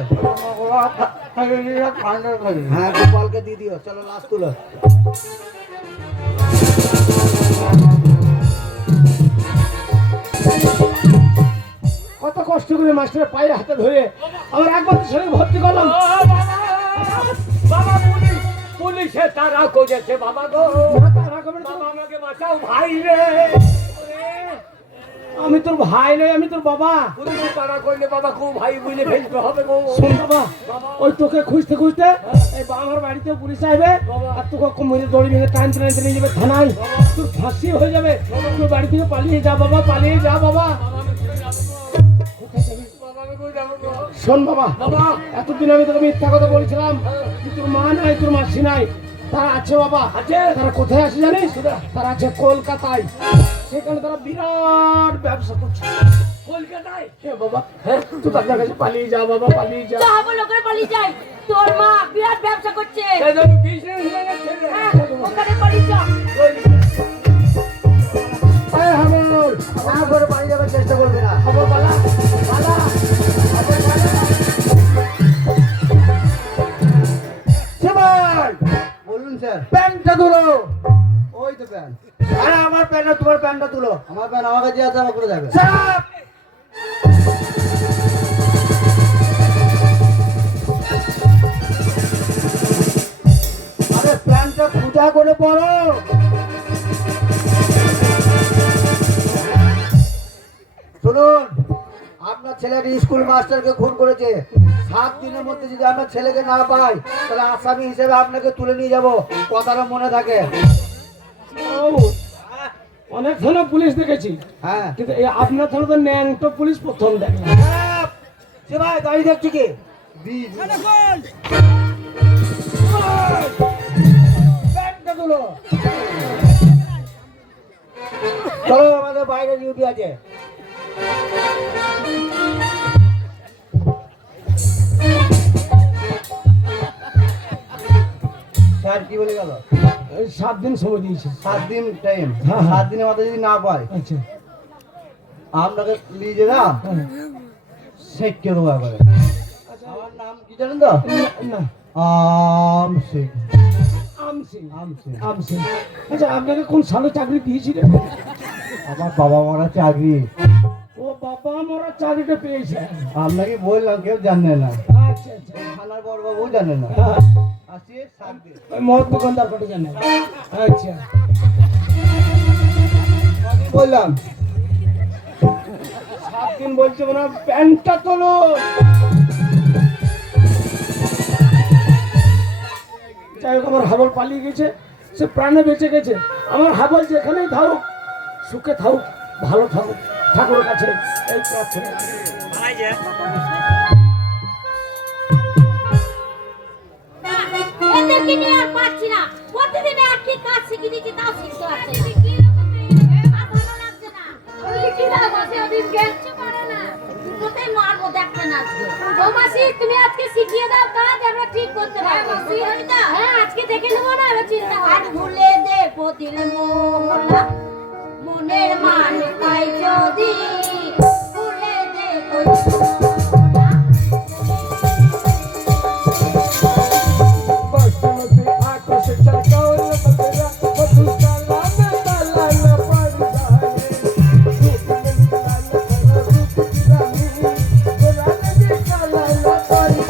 হ্যাঁ, গোপালকে দিয়ে দিও। চলো লাশ তুলো। কত কষ্ট করে মাস্টারের পায়ে হাতে ধরে আমার একমাত্র ছেলে ভর্তি করলাম। বাবা পুলিশ, পুলিশে তারা করেছে বাবা গো। না, তারা করবে না। বাবা আমাকে বাঁচাও ভাই রে। আমি তোর ভাই নই, আমি তোর বাবা। পুলিশে তারা করলে বাবা খুব ভাই বুঝলে ফেলতে হবে গো। শোন বাবা, ওই তোকে খুঁজতে খুঁজতে এই আমার বাড়িতে পুলিশ আসবে আর তোকে কোমরে দড়ি বেঁধে টানতে টানতে নিয়ে যাবে থানায়। তোর ফাঁসি হয়ে যাবে। তোর বাড়ি থেকে পালিয়ে যা বাবা, পালিয়ে যা বাবা। শোন বাবা, বাবা এতদিন আমি তোকে মিথ্যা কথা বলেছিলাম, তুই তোর মা নাই, তোর মাসি নাই। তারা আছে বাবা, আছে। তারা কোথায় আছে জানিস? তারা আছে কলকাতায়। সেখানে তারা বিরাট ব্যবসা করছে কলকাতায়। এ বাবা। হ্যাঁ, তুই তাদের কাছে পালিয়ে যা বাবা, পালিয়ে যা। তো হাবল ওখানে পালিয়ে যায়। তোর মা বিরাট ব্যবসা করছে। সেই জন্য বিজনেসম্যানের ছেলে। হ্যাঁ, ওখানে পালিয়ে যা। এই হাবল, না করে পালিয়ে যাবার চেষ্টা করবে না। খবর পালা, পালা। সিপাই, বলুন স্যার। প্যান্টটা তুলো। ওই তো প্যান্ট। আরে আমার প্যান্ট না, তোমার প্যান্টটা তুলো। আমার প্যান্ট আমার কাছে আছে, আমার করে যাবে। আরে প্যান্টটা পূজা করে পড়ো। শুনুন, আপনার ছেলের স্কুল মাস্টারকে খুন করেছে। 7 দিনের মধ্যে যদি আমরা ছেলেকে না পাই, তাহলে আসামি হিসেবে আপনাকে তুলে নিয়ে যাব। কথাটা মনে থাকে। ও, অনেক থানা পুলিশ দেখেছি, হ্যাঁ। কিন্তু এই আপনার থানা তো ন্যাংটো পুলিশ প্রথম দেখলাম। সে ভাই গাড়ি দেখছি কি? প্যান্টটা তুলো। চলো, আমাদের বাইরে ডিউটি আছে। স্যার কি বলে গেল? এই 7 দিন সময় দিয়েছে। 7 দিন টাইম। হ্যাঁ, হ্যাঁ। 7 দিনের মধ্যে যদি না পাই, আচ্ছা, আপনাকে নিয়ে যাবে হ্যাঁ। শেখকে দেবো একবারে। আমার নাম কি জানেন তো? না, আম সিং। আম সিং। আম সিং। আম সিং। আচ্ছা, আপনাকে কোন সালে চাকরি দিয়েছিলেন? আমার বাবা মারা চাকরি। ও বাবা, আমরা চাকরিটা পেয়েছে। আপনাকে বললাম, কেউ জানে না। আচ্ছা আচ্ছা। থানার বড়বাবু জানে না। হ্যাঁ, আসি 7 দিন। ওই মহৎ দোকানদার কটা জানে। আচ্ছা, বললাম 7 দিন বলছে মানে প্যান্টটা তোলো। যাই হোক আমার হাবল পালিয়ে গেছে, সে প্রাণে বেঁচে গেছে। আমার হাবল যেখানেই থাকুক সুখে থাকুক, ভালো থাকুক, ঠাকুরের কাছে এই প্রার্থনা। এদেরকে নিয়ে আর পারছি না, প্রতিদিন একই কাজ শিখিয়ে দিচ্ছি, তাও শিখতে পারছে না। আর ভালো লাগছে না। ওই কি লাভ আছে, ওদিন গেছে পারে না। দুটোতেই মারবো, দেখবে না আজকে। ও মাসি, তুমি আজকে শিখিয়ে দাও কাজ, আমরা ঠিক করতে পারবো। হ্যাঁ, আজকে দেখে নেবো না, এবার চিন্তা আর ভুলে দেবো দিল মোহনা, মনের মান তাই যদি ভুলে দেবো মোহনা। বাসমতি আকাশে চাকাওয়াল বদরা মধুকালা না তালা না পড়দারে রূপ লাল কালা রূপ রানী গোলা নদী কালা না পড়দারে।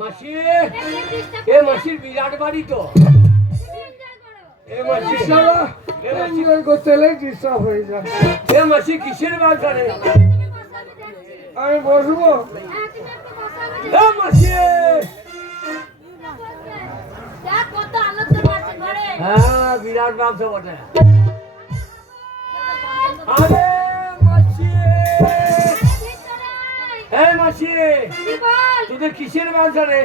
মাসি, এ মাসির বিরাট বাড়ি তো। এ মাসি, এনজয় করতে গেলে ডিস্টার্ব হয়ে যায়। এ মাসি কিসের ব্যবসা রে? আমি বসবো? এ মাসি, দেখ কত আনন্দ পাচ্ছে ঘরে। হ্যাঁ বিরাট ব্যবসা বটে। আরে মাসি, এ মাসি, তোদের কিসের ব্যবসা রে?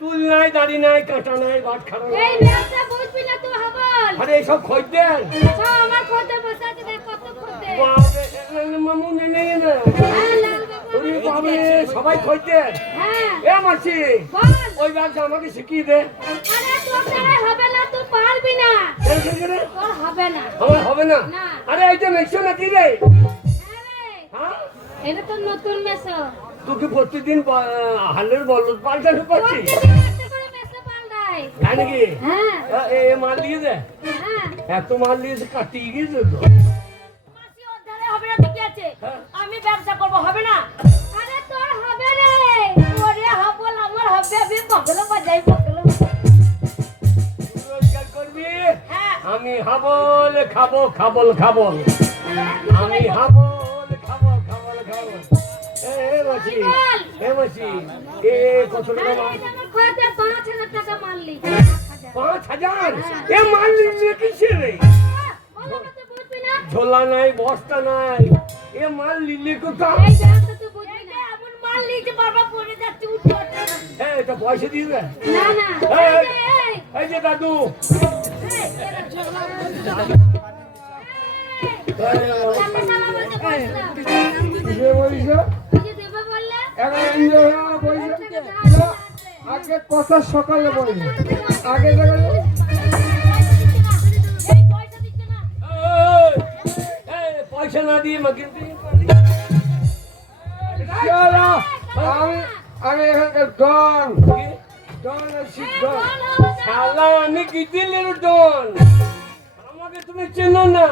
তুল নাই, দাড়ি নাই, কাঁটা নাই, ভাত খাওয়া নাই। আরে এইসব খদ্দের বাপরে, মামু নেই না। ওরে বাবা, সবাই খদ্দের। এ মাসি, ওই ব্যবসা আমাকে শিখিয়ে দে। আমার হবে না। আরে এইটা মেশো নাকি রে? হ্যাঁ, এটা তো নতুন মেসো, তুই কি প্রতিদিন হালের বলদ পাল্টানো পাচ্ছিস? তাই নাকি? হ্যাঁ এ মাল দিয়ে দে। হ্যাঁ এত মাল দিয়েছে, কাটিয়ে গিয়েছে তো। মাসি ওর ধারে হবে না, ঠিকই আছে, আমি ব্যবসা করবো, হবে না? আরে তোর হবে রে, ওরে হবল আমার হবে, আমি পকলো বাজাই পকলো। রোজগার করবি, হ্যাঁ আমি হাবল খাবো, খাবল খাবল, আমি হাবল খাবো, খাবল খাবো। এ মাসি, এ মাসি, এ কত টাকা মাল? খরচা 5,000 টাকা মারলি। 5,000? এ মাল নিয়ে কিসের রে? বলো না তুই বুঝবি না, ঝোলা নাই, বস্তা নাই, এ মাল নিলে কোথাও? এই জায়গা তুই বুঝবি না, এমন মাল নিতে বারবার পড়ে যাচ্ছে, উঠতে পারছে না। হ্যাঁ, এটা পয়সা দিয়ে দে। না না এই, এই এই যে দাদু, টাকা সালা বলতে পারছ না, কিসে বলছো? তুই যে দেবে বললে এখন এনজয় হয়ে গেল বলছো? না, আগে কথা সকালে বলবো, আগে দেখো পয়সা দিচ্ছে না। এই, পয়সা না দিয়ে মাকে চলো, আমি এখানকার ডন আছি, ডন। শালা, আমি কি দিলের ডন? আমাকে তুমি চেনো না।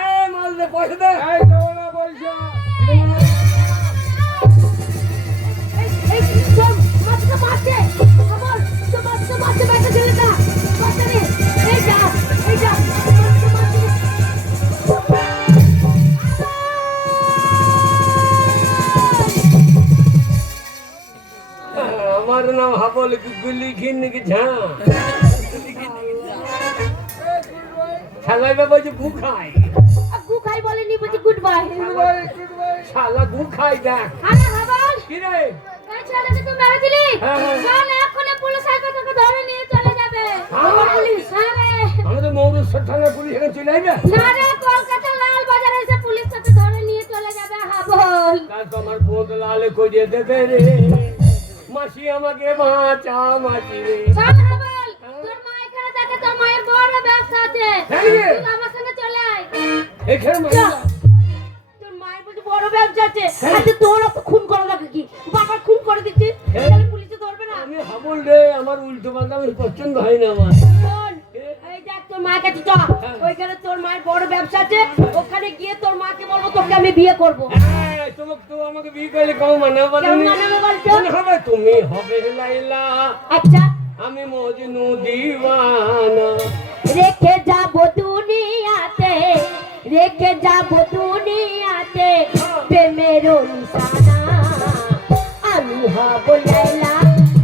এই মাল দে, পয়সা দে। এই দেবো না পয়সা। এই চল মাছটা মারছে, খবর তো মাছটা মারছে, বাইরে চলে যা, মাছটা নে, এই যা মাছটা মারছে। আমার নাম হাবল গুলি ঘিন কি ঝা। শালা বাবা যে গু খায়। গু খাই বলেনি, বলছি গুড বাই। শালা গু খায়, দেখ। আরে হাবল, কি রে? এই ছেলেকে তুই মেরে দিলি, হ্যাঁ, হ্যাঁ। চল এক্ষুনি পুলিশ আসবে, তোকে ধরে নিয়ে চলে যাবে। হ্যাঁ। পুলিশ, হ্যাঁ রে। আমাদের মৌরসর থানা পুলিশ এখানে চলে আসবে? না রে, কলকাতা লাল বাজারে এসে পুলিশ তোকে ধরে নিয়ে চলে যাবে হাবল। কাল তো আমার বোধ লালে করিয়ে দেবে রে। মাসি আমাকে বাঁচা, মাসি রে। চল হাবল, তোর মা এখানে থাকে, তোর মায়ের বড় ব্যবসা ব্যবসা আছে হ্যাঁ রে। তুই আমার সঙ্গে চলে আয় এখানে যা। তোর মায়ের বলছে বড় ব্যবসা আছে আচ্ছা তোর অত খুন করা লাগে কি বাবা খুন করে দিচ্ছিস তাহলে পুলিশে ধরবে না আমি হাবল রে, আমার উল্টো পাল্টা আমি পছন্দ হয় না আমার। শোন, এই দেখ তোর মায়ের কাছে চ ওইখানে তোর মায়ের বড় ব্যবসা আছে ওখানে গিয়ে তোর মাকে বলবো তোকে আমি বিয়ে করবো এই, তোমাকে তো আমাকে বিয়ে করলে কেউ মানে বলো কেমন মানাবে বলতো হবে, তুমি হবে লাইলা, আচ্ছা আমি মজনু দিওয়ানা। রেখে যাবো দুনিয়াতে রেখে যাবো দুনিয়াতে প্রেমের নিশানা আমি হব লাইলা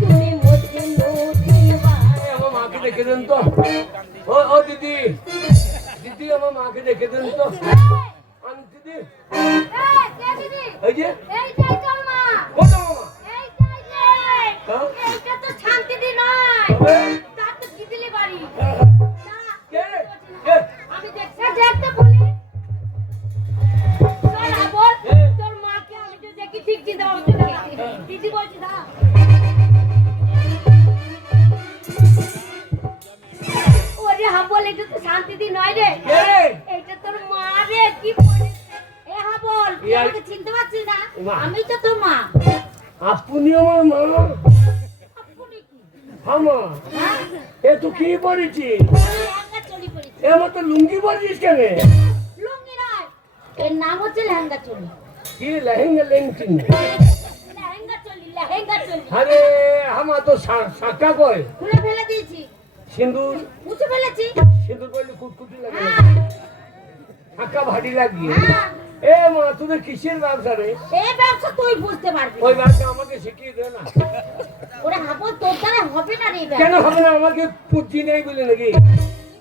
তুমি মজনু দিওয়ানা এই, আমার মাকে দেখে দেন তো। ও দিদি, দিদি আমার মাকে দেখে দেন তো। আমি দিদি, এই যে এই যে চল মা কত মামা? এই যে হ্যাঁ? এইটা তো শান্তিদি নয় হ্যাঁ? তার তো কিদিলি বাড়ি কে? কে? আমি দেখতে বলি চল আবল হ্যাঁ। তোর মাকে আমি তো দেখি ঠিক দাও দিদি বলছি দাঁড়া ওরে হাবল এটা তো শান্তিদি নয় রে কে? এইটা তোর মা রে কি বলিস এ হাবল তুই ইয়ার- আমাকে চিনতে পারছিস না মা। আমি তো তোর মা আপনি আমার মা? আপনি কি আমা, হ্যাঁ এ তো কি পড়েছি? লেহেঙ্গা চলি পড়েছি এ আমার তো লুঙ্গি পড়েছিস কেন? লুঙ্গি নয় এর নাম হচ্ছে লেহেঙ্গা চলি কি লেহেঙ্গা লেংটি? লেহেঙ্গা চলি আরে আমার তো শাখা কয় খুলে ফেলে দিয়েছি সিঁদুর, মুছে ফেলেছি সিঁদুর করলে কুটকুটি লাগে না, হ্যাঁ, শাখা ভারী লাগিয়ে। হ্যাঁ। এ মা, তোদের কিসের ব্যবসা রে? এই ব্যবসা তুই বুঝতে পারবি ওই ব্যবসা আমাকে শিখিয়ে দে না। ওরে হাবল তোর দ্বারা হবে না রে এই কেন ব্যবসা হবে না? আমাকে পুঁজি নেই বলে নাকি?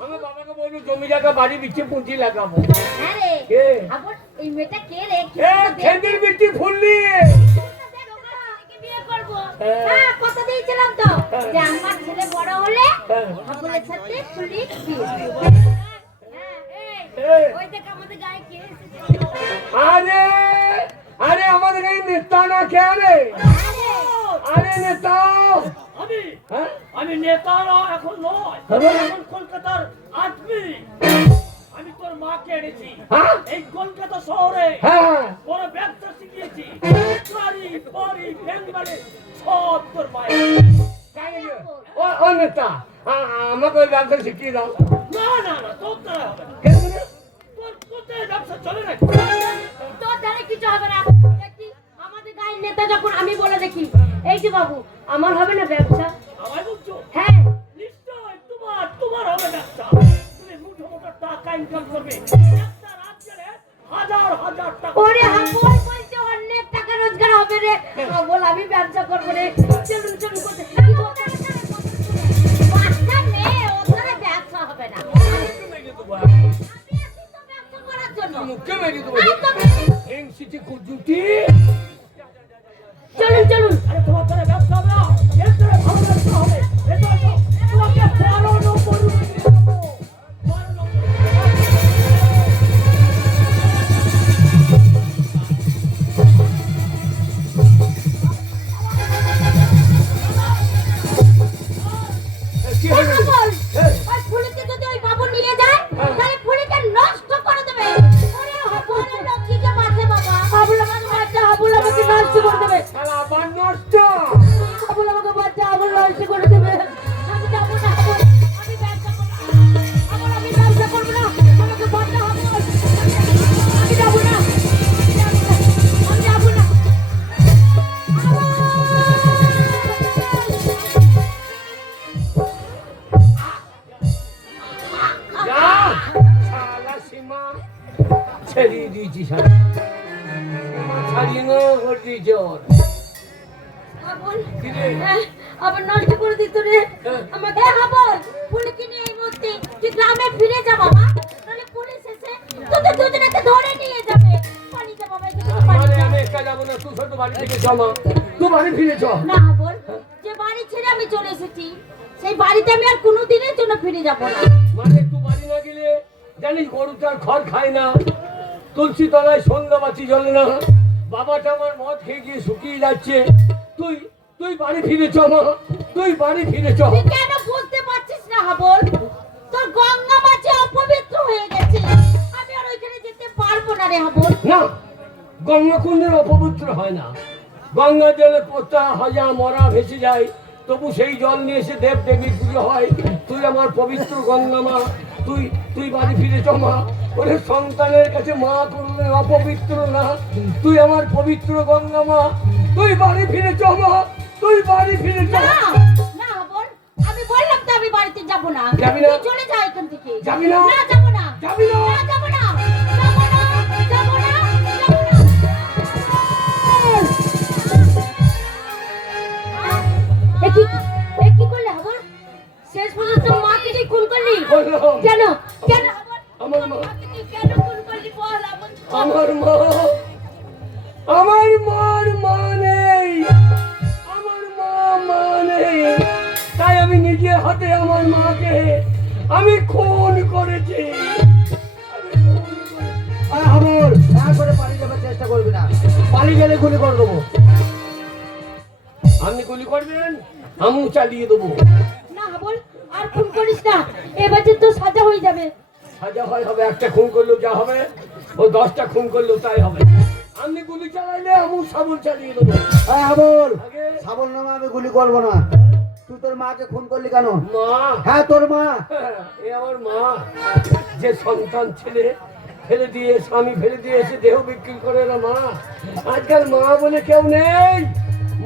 আমার বাবাকে বলবো জমি জায়গা বাড়ি বিচ্ছে পুঁজি লাগাবো। হ্যাঁ রে কে? হাবল এই মেয়েটা কে রে কি এ খেন্দির বিটি ফুললি। বিয়ে করবো হ্যাঁ। হ্যাঁ কথা দিয়েছিলাম তো হ্যাঁ। যে আমার ছেলে বড় হলে হ্যাঁ। হাবলের সাথে পুলিশ বিয়ে হ্যাঁ এই। ওই দেখ আমাদের গায়ে কে এসেছে আরে আরে আমাদের এই নেতা না কে রে? আরে নেতা। আমি হ্যাঁ? আমি নেতারা এখন নয় তবে? এখন কলকাতার আদমি আমি তোর মাকে এনেছি হ্যাঁ? এই কলকাতা শহরে হ্যাঁ। বড় ব্যবসা শিখিয়েছি গাড়ি বাড়ি বেঙ্গালি সব তোর মায়ের ও নেতা, আমাকে ওই ব্যবসা শিখিয়ে দাও। না না না তোর দ্বারা হবে না কেন রে? তোর কোথায় ব্যবসা চলে না তোর দ্বারা কিছু হবে না দেখি আমাদের গায়ের নেতা যখন আমি বলে দেখি এই যে বাবু আমার হবে না ব্যবসা আমায় বলছো হ্যাঁ নিশ্চয় তোমার হবে ব্যবসা তুমি মুঠো মুঠো টাকা ইনকাম করবে একটা রাজ্যে হাজার হাজার টাকা ওরে হাবল বলছে অনেক টাকা রোজগার হবে রে বল আমি ব্যবসা করবো রে চলুন চলুন করতে বাচ্চা মেয়ে ওর দ্বারা ব্যবসা হবে না আমি আছি তো ব্যবসা করার জন্য মুখে মেরে দেবো। আয় তো হিংসিটি কুজুটি। চলুন চলুন আরে তোমার দ্বারা ব্যবসা হবে না এর দ্বারা ভালো ব্যবসা হবে এটা তো তোমাকে 12 নম্বর রুমে দিয়ে দেবো 12 নম্বর কি হলো? বল ওই ফুলিকে যদি ওই বাবু নিয়ে যায় তাহলে ফুলিকে নষ্ট করে দেবে ওরে হাবলের লক্ষ্মীকে মারছে বাবা হাবল আমাকে বাচ্চা হাবল আমাকে নষ্ট করে দেবে শালা আবার নষ্ট। হাবল আমাকে বাচ্চা হাবল নষ্ট করে দেবে আমি যাবো না হাবল আমি ব্যবসা করবো না হাবল আমি ব্যবসা করবো না আমাকে বাচ্চা হাবল আমি যাবো না আমি যাবো না যা, শালা সীমা ছাড়িয়ে দিয়েছি, শালা। সীমা ছাড়িয়ে না করে দিয়েছে ওর। হাবল কি রে? আবার নষ্ট করে দিত রে আমাকে হাবল পুলিশকে নিয়ে এই মুহূর্তে তুই গ্রামে ফিরে যা বাবা তাহলে পুলিশ এসে তোদের দুজনকে ধরে নিয়ে যাবে পানি যা বাবা একটু পানি আরে যা। আমি একা যাবো না, তুই শুধু বাড়ি থেকে জমা। তুই বাড়ি ফিরে চ। না হাবল যে বাড়ি ছেড়ে আমি চলে এসেছি সেই বাড়িতে আমি আর কোনো দিনের জন্য ফিরে যাব না মানে তুই বাড়ি না গেলে জানিস গরু তার খড় খায় না, তুলসী তলায় সন্ধ্যা বাতি জ্বলে না, বাবাটা আমার মদ খেয়ে গিয়ে শুকিয়ে যাচ্ছে। তুই তুই বাড়ি ফিরে চ মা, তুই বাড়ি ফিরে চ। তুই কেন বুঝতে পারছিস না হাবল তোর গঙ্গা মাছ রে হাবল? না, গঙ্গা কোনদিন অপবিত্র হয় না। গঙ্গা জলে পোতা হাজা মরা ভেসে যায়, তবু সেই জল নিয়ে এসে দেব দেবীর পুজো হয়। তুই আমার পবিত্র গঙ্গা মা, তুই বাড়ি ফিরে জমা। ওরে সন্তানের কাছে মা করলে অপবিত্র না, তুই আমার পবিত্র গঙ্গা মা, তুই বাড়ি ফিরে জমা, তুই বাড়ি ফিরে না জমা। না হাবল, আমি বললাম তো আমি বাড়িতে যাব না। যাবি না? তুই চলে যা এখান থেকে। যাবি না? না যাব না। যাবি না? না যাব না। যাব না, যাব না, যাব না। এ কি করলে হাবল? শেষ পর্যন্ত মাকে তুই খুন করলি? বললাম। কেন কেন হাবল? আমার মা, মাকে তুই কেন খুন করলি বল আমাকে বল। আমার মা, আমার মার মা নেই, আমার মা নেই, তাই আমি নিজে হাতে আমার মাকে আমি খুন করেছি। আরে হাবল, একবারে পালিয়ে যাবার চেষ্টা করবি না, পালিয়ে গেলে গুলি করে দেবো। আপনি গুলি করবেন, আমিও চালিয়ে দেবো। না হাবল, আর খুন করিস না, এবার যে তো সাজা হয়ে যাবে। সাজা হয় হবে, একটা খুন করলেও যা হবে, ও 10টা খুন করলেও তাই হবে। আপনি গুলি চালাইলে আমিও সাবল চালিয়ে দেবো। আরে হাবল, আগে সাবল নামে আমি গুলি করবো না। তুই তোর মাকে খুন করলি কেন? মা, হ্যাঁ তোর মা। এ আমার মা, যে সন্তান ছেলে ফেলে দিয়ে, স্বামী ফেলে দিয়ে এসে দেহ বিক্রি করে না মা। আজকাল মা বলে কেউ নেই,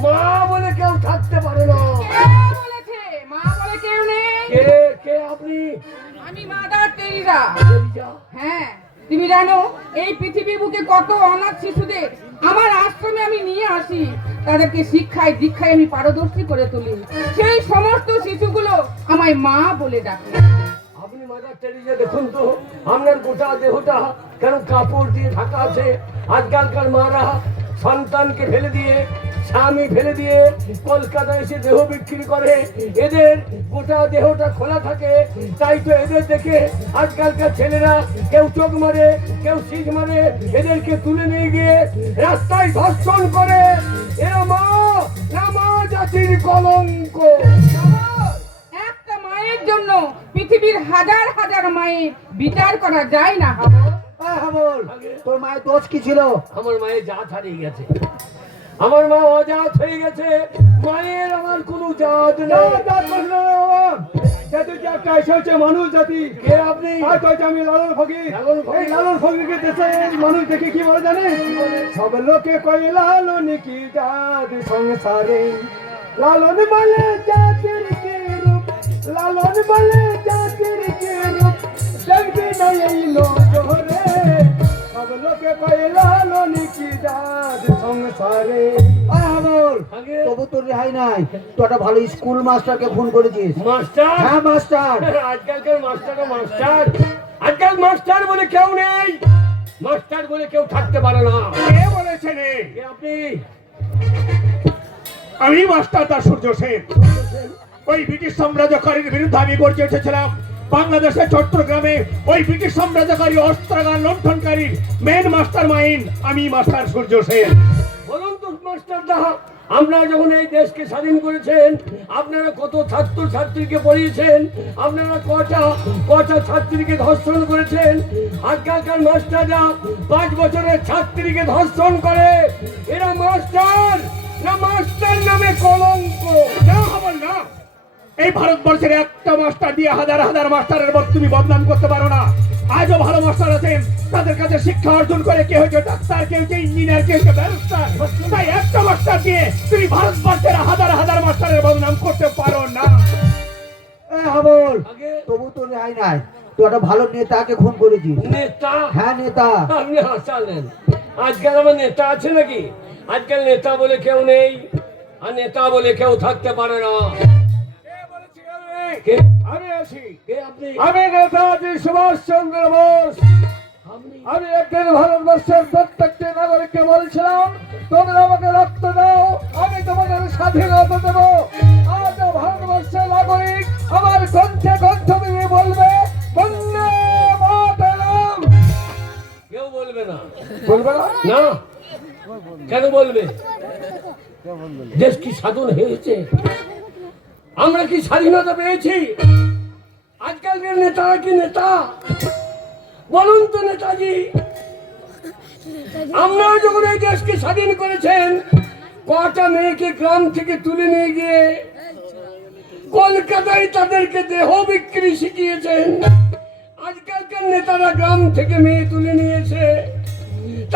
মা বলে কেউ থাকতে পারে না। কে বলেছে মা বলে কেউ নেই? কে কে আপনি? আমি মাদার টেরিজা। টেরিজা? হ্যাঁ, তুমি জানো এই পৃথিবীর বুকে কত অনাথ শিশুদের আমার আশ্রমে আমি নিয়ে আসি, তাদেরকে শিক্ষায় দীক্ষায় আমি পারদর্শী করে তুলি। সেই সমস্ত শিশুগুলো আমায় মা বলে ডাকে। আপনি মাদার টেরিজা, দেখুন তো আপনার গোটা দেহটা কেন কাপড় দিয়ে ঢাকা আছে। আজকালকার মারা সন্তানকে ফেলে দিয়ে, স্বামী ফেলে দিয়ে কলকাতায় এসে দেহ বিক্রি করে, এদের গোটা দেহটা খোলা থাকে। তাই তো এদের দেখে আজকালকার ছেলেরা কেউ চোখ মারে, কেউ শিখ মারে, এদেরকে তুলে নিয়ে গিয়ে রাস্তায় ধর্ষণ করে। এরা মা না, মা জাতির কলঙ্ক। একটা মায়ের জন্য পৃথিবীর হাজার হাজার মায়ের বিচার করা যায় না হাবল। আরে হাবল, তোর মায়ের দোষ কি ছিল? আমার মায়ের জাত হারিয়ে গেছে, আমার মা অজাত হয়ে গেছে। মায়ের আমার কোনো জাত নেই। মানুষ জাতি কে আপনি? আমি লালন ফকির। লালন ফকির? এই লালন ফকিরকে দেশে মানুষ দেখে কি বলে জানে? সব লোকে কই লালন কি জাত সংসারে, লালন বলে জাতির কি রূপ, লালন বলে জাতির কি রূপ, দেখবি না এই লোজরে, সব লোকে কই লালন কি জাত সংসারে। আরে হাবল, আগে তবু তোর রেহাই নাই। তুই একটা ভালো স্কুল মাস্টারকে খুন করেছিস। মাস্টার? হ্যাঁ মাস্টার। আজকালকার মাস্টার মাস্টার, আজকাল মাস্টার বলে কেউ নেই, মাস্টার বলে কেউ থাকতে পারে না। কে বলেছে রে? কে আপনি? আমি মাস্টার দাস সূর্য সেন। ওই ব্রিটিশ সাম্রাজ্যকারীর বিরুদ্ধে আমি গর্জে উঠেছিলাম। বাংলাদেশের চট্টগ্রামে ওই ব্রিটিশ সাম্রাজ্যকারী অস্ত্রাগার লুণ্ঠনকারীর মেন মাস্টার মাইন্ড আমি মাস্টার সূর্য সেন। বলুন তো মাস্টার দা, আপনারা যখন এই দেশকে স্বাধীন করেছেন, আপনারা কত ছাত্র ছাত্রীকে পড়িয়েছেন, আপনারা কটা ছাত্রীকে ধর্ষণ করেছেন। আজকালকার মাস্টাররা 5 বছরের ছাত্রীকে ধর্ষণ করে। এরা মাস্টার না, মাস্টার নামে কলঙ্ক। না হবল না, এই ভারতবর্ষের একটা মাস্টার দিয়ে হাজার হাজার মাস্টারের মত তুমি বদনাম করতে পারো না। আজও ভালো মাস্টার আছেন, তাদের কাছে শিক্ষা অর্জন করে কেউ হচ্ছে ডাক্তার, কেউ হচ্ছে ইঞ্জিনিয়ার, কেউ হচ্ছে ব্যারিস্টার। তাই একটা মাস্টার দিয়ে তুমি ভারতবর্ষের হাজার হাজার মাস্টারের বদনাম করতে পারো না। এ হাবল, আগে তবু তোর রেহাই নাই। তুই একটা ভালো নেতাকে খুন করেছিস। নেতা? হ্যাঁ নেতা। আপনি হাসালেন। আজকাল আমার নেতা আছে নাকি? আজকাল নেতা বলে কেউ নেই, আর নেতা বলে কেউ থাকতে পারে না। কে? আমি আছি। কে আপনি? আমি নেতাজি সুভাষ চন্দ্র বোস। আপনি? আমি একদিন ভারতবর্ষের প্রত্যেকটি নাগরিককে বলছিলাম, তোমরা আমাকে রক্ত দাও, আমি তোমাদের স্বাধীনতা দেবো। আজ ভারতবর্ষের নাগরিক আমার কণ্ঠে কণ্ঠ মিলিয়ে বলবে বন্দে মাতরম। কেউ বলবে না। বলবে না? না, কেন বলবে? দেশ কি স্বাধীন হয়েছে? আমরা কি স্বাধীনতা পেয়েছি? আজকালকার নেতারা কি নেতা? বলুন তো নেতাজি, আপনারা যখন এই দেশকে স্বাধীন করেছেন, কটা মেয়েকে গ্রাম থেকে তুলে নিয়ে গিয়ে কলকাতায় তাদেরকে দেহ বিক্রি শিখিয়েছেন। আজকালকার নেতারা গ্রাম থেকে মেয়ে তুলে নিয়েছে,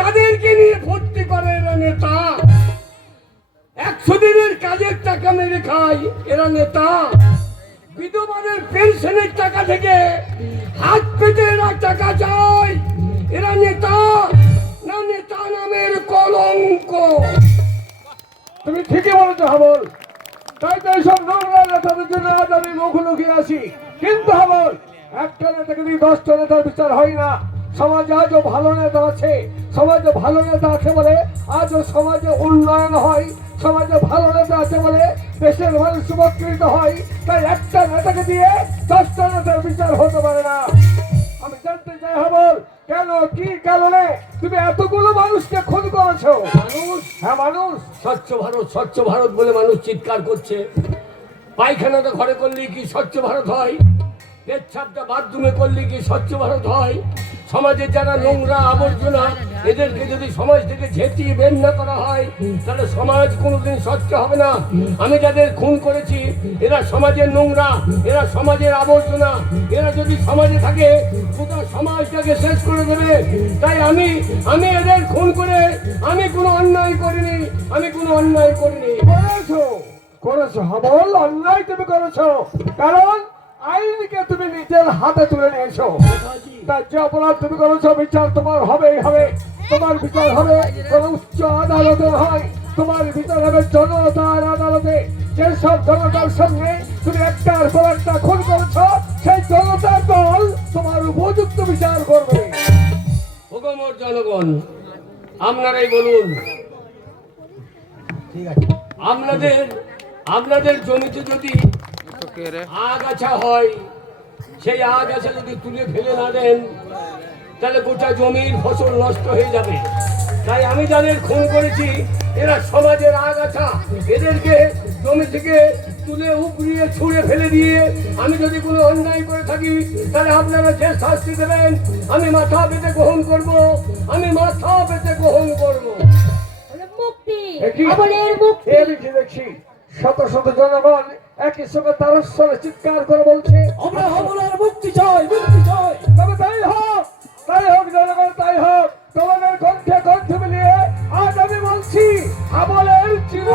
তাদেরকে নিয়ে ভর্তি করে এরা নেতা। 100 দিনের কাজের টাকা মেরে খায় এরা নেতা। বিধবাদের পেনশনের টাকা থেকে হাত পেতে এরা টাকা চায়, এরা নেতা না নেতা নামের কলঙ্ক। তুমি ঠিকই বলেছো হাবল, তাই তো এইসব নোংরা নেতাদের জন্য আজ আমি মুখোমুখি আছি। কিন্তু হাবল, একটা নেতাকে দিয়ে 10টা নেতার বিচার হয় না। সমাজে আজও ভালো নেতা আছে, সমাজে ভালো নেতা আছে বলে আজও সমাজে উন্নয়ন হয়, সমাজে ভালো নেতা আছে বলে দেশের মানুষ উপকৃত হয়। তাই একটা নেতাকে দিয়ে 10টা নেতার বিচার হতে পারে না। আমি জানতে চাই হাবল, কেন, কি কারণে তুমি এতগুলো মানুষকে খুন করেছো? মানুষ, হ্যাঁ মানুষ। স্বচ্ছ ভারত স্বচ্ছ ভারত বলে মানুষ চিৎকার করছে। পায়খানাটা ঘরে করলে কি স্বচ্ছ ভারত হয়? পেচ্ছাপটা বাথরুমে করলে কি স্বচ্ছ ভারত হয়? সমাজের যারা নোংরা আবর্জনা, এদেরকে যদি সমাজ থেকে ঝেঁটিয়ে বের না করা হয়, তাহলে সমাজ কোনোদিন স্বচ্ছ হবে না। আমি যাদের খুন করেছি, এরা সমাজের নোংরা, এরা সমাজের আবর্জনা। এরা যদি সমাজে থাকে, গোটা সমাজটাকে শেষ করে দেবে। তাই আমি এদের খুন করে আমি কোনো অন্যায় করিনি, আমি কোনো অন্যায় করিনি। করেছো, করেছো হাবল, অন্যায় তুমি করেছো। কারণ আইনকে তুমি নিজের হাতে তুলে নিয়েছো। তাই যে অপরাধ তুমি করেছো, বিচার তোমার হবেই হবে। তোমার বিচার হবে কোনো উচ্চ আদালতে হয়, তোমার বিচার হবে জনতার আদালতে। যেসব জনতার সঙ্গে তুমি একটার পর একটা খুন করেছো, সেই জনতার দল তোমার উপযুক্ত বিচার করবে। ভোগমর জনগণ, আপনারাই বলুন, আপনাদের জমিতে যদি আগাছা হয়, সেই আগাছা যদি তুলে ফেলে না দেন, তাহলে গোটা জমির ফসল নষ্ট হয়ে যাবে। তাই আমি যাদের খুন করেছি, এরা সমাজের আগাছা, এদেরকে জমি থেকে তুলে উপড়িয়ে ছুঁড়ে ফেলে দিয়ে, আমি যদি কোনো অন্যায় করে থাকি, তাহলে আপনারা যে শাস্তি দেবেন আমি মাথা পেতে গ্রহণ করব, আমি মাথা পেতে গ্রহণ করব। মুক্তি, একই- হাবলের মুক্তি। আমি কি দেখছি, শত শত জনগণ একই সঙ্গে তার স্বরে চিৎকার করে বলছে, আমরা হাবলের মুক্তি চাই, মুক্তি চাই। তবে তাই হোক জনগণ, তাই হোক। তোমাদের কণ্ঠে কণ্ঠ মিলিয়ে আজ আমি বলছি, হাবলের চির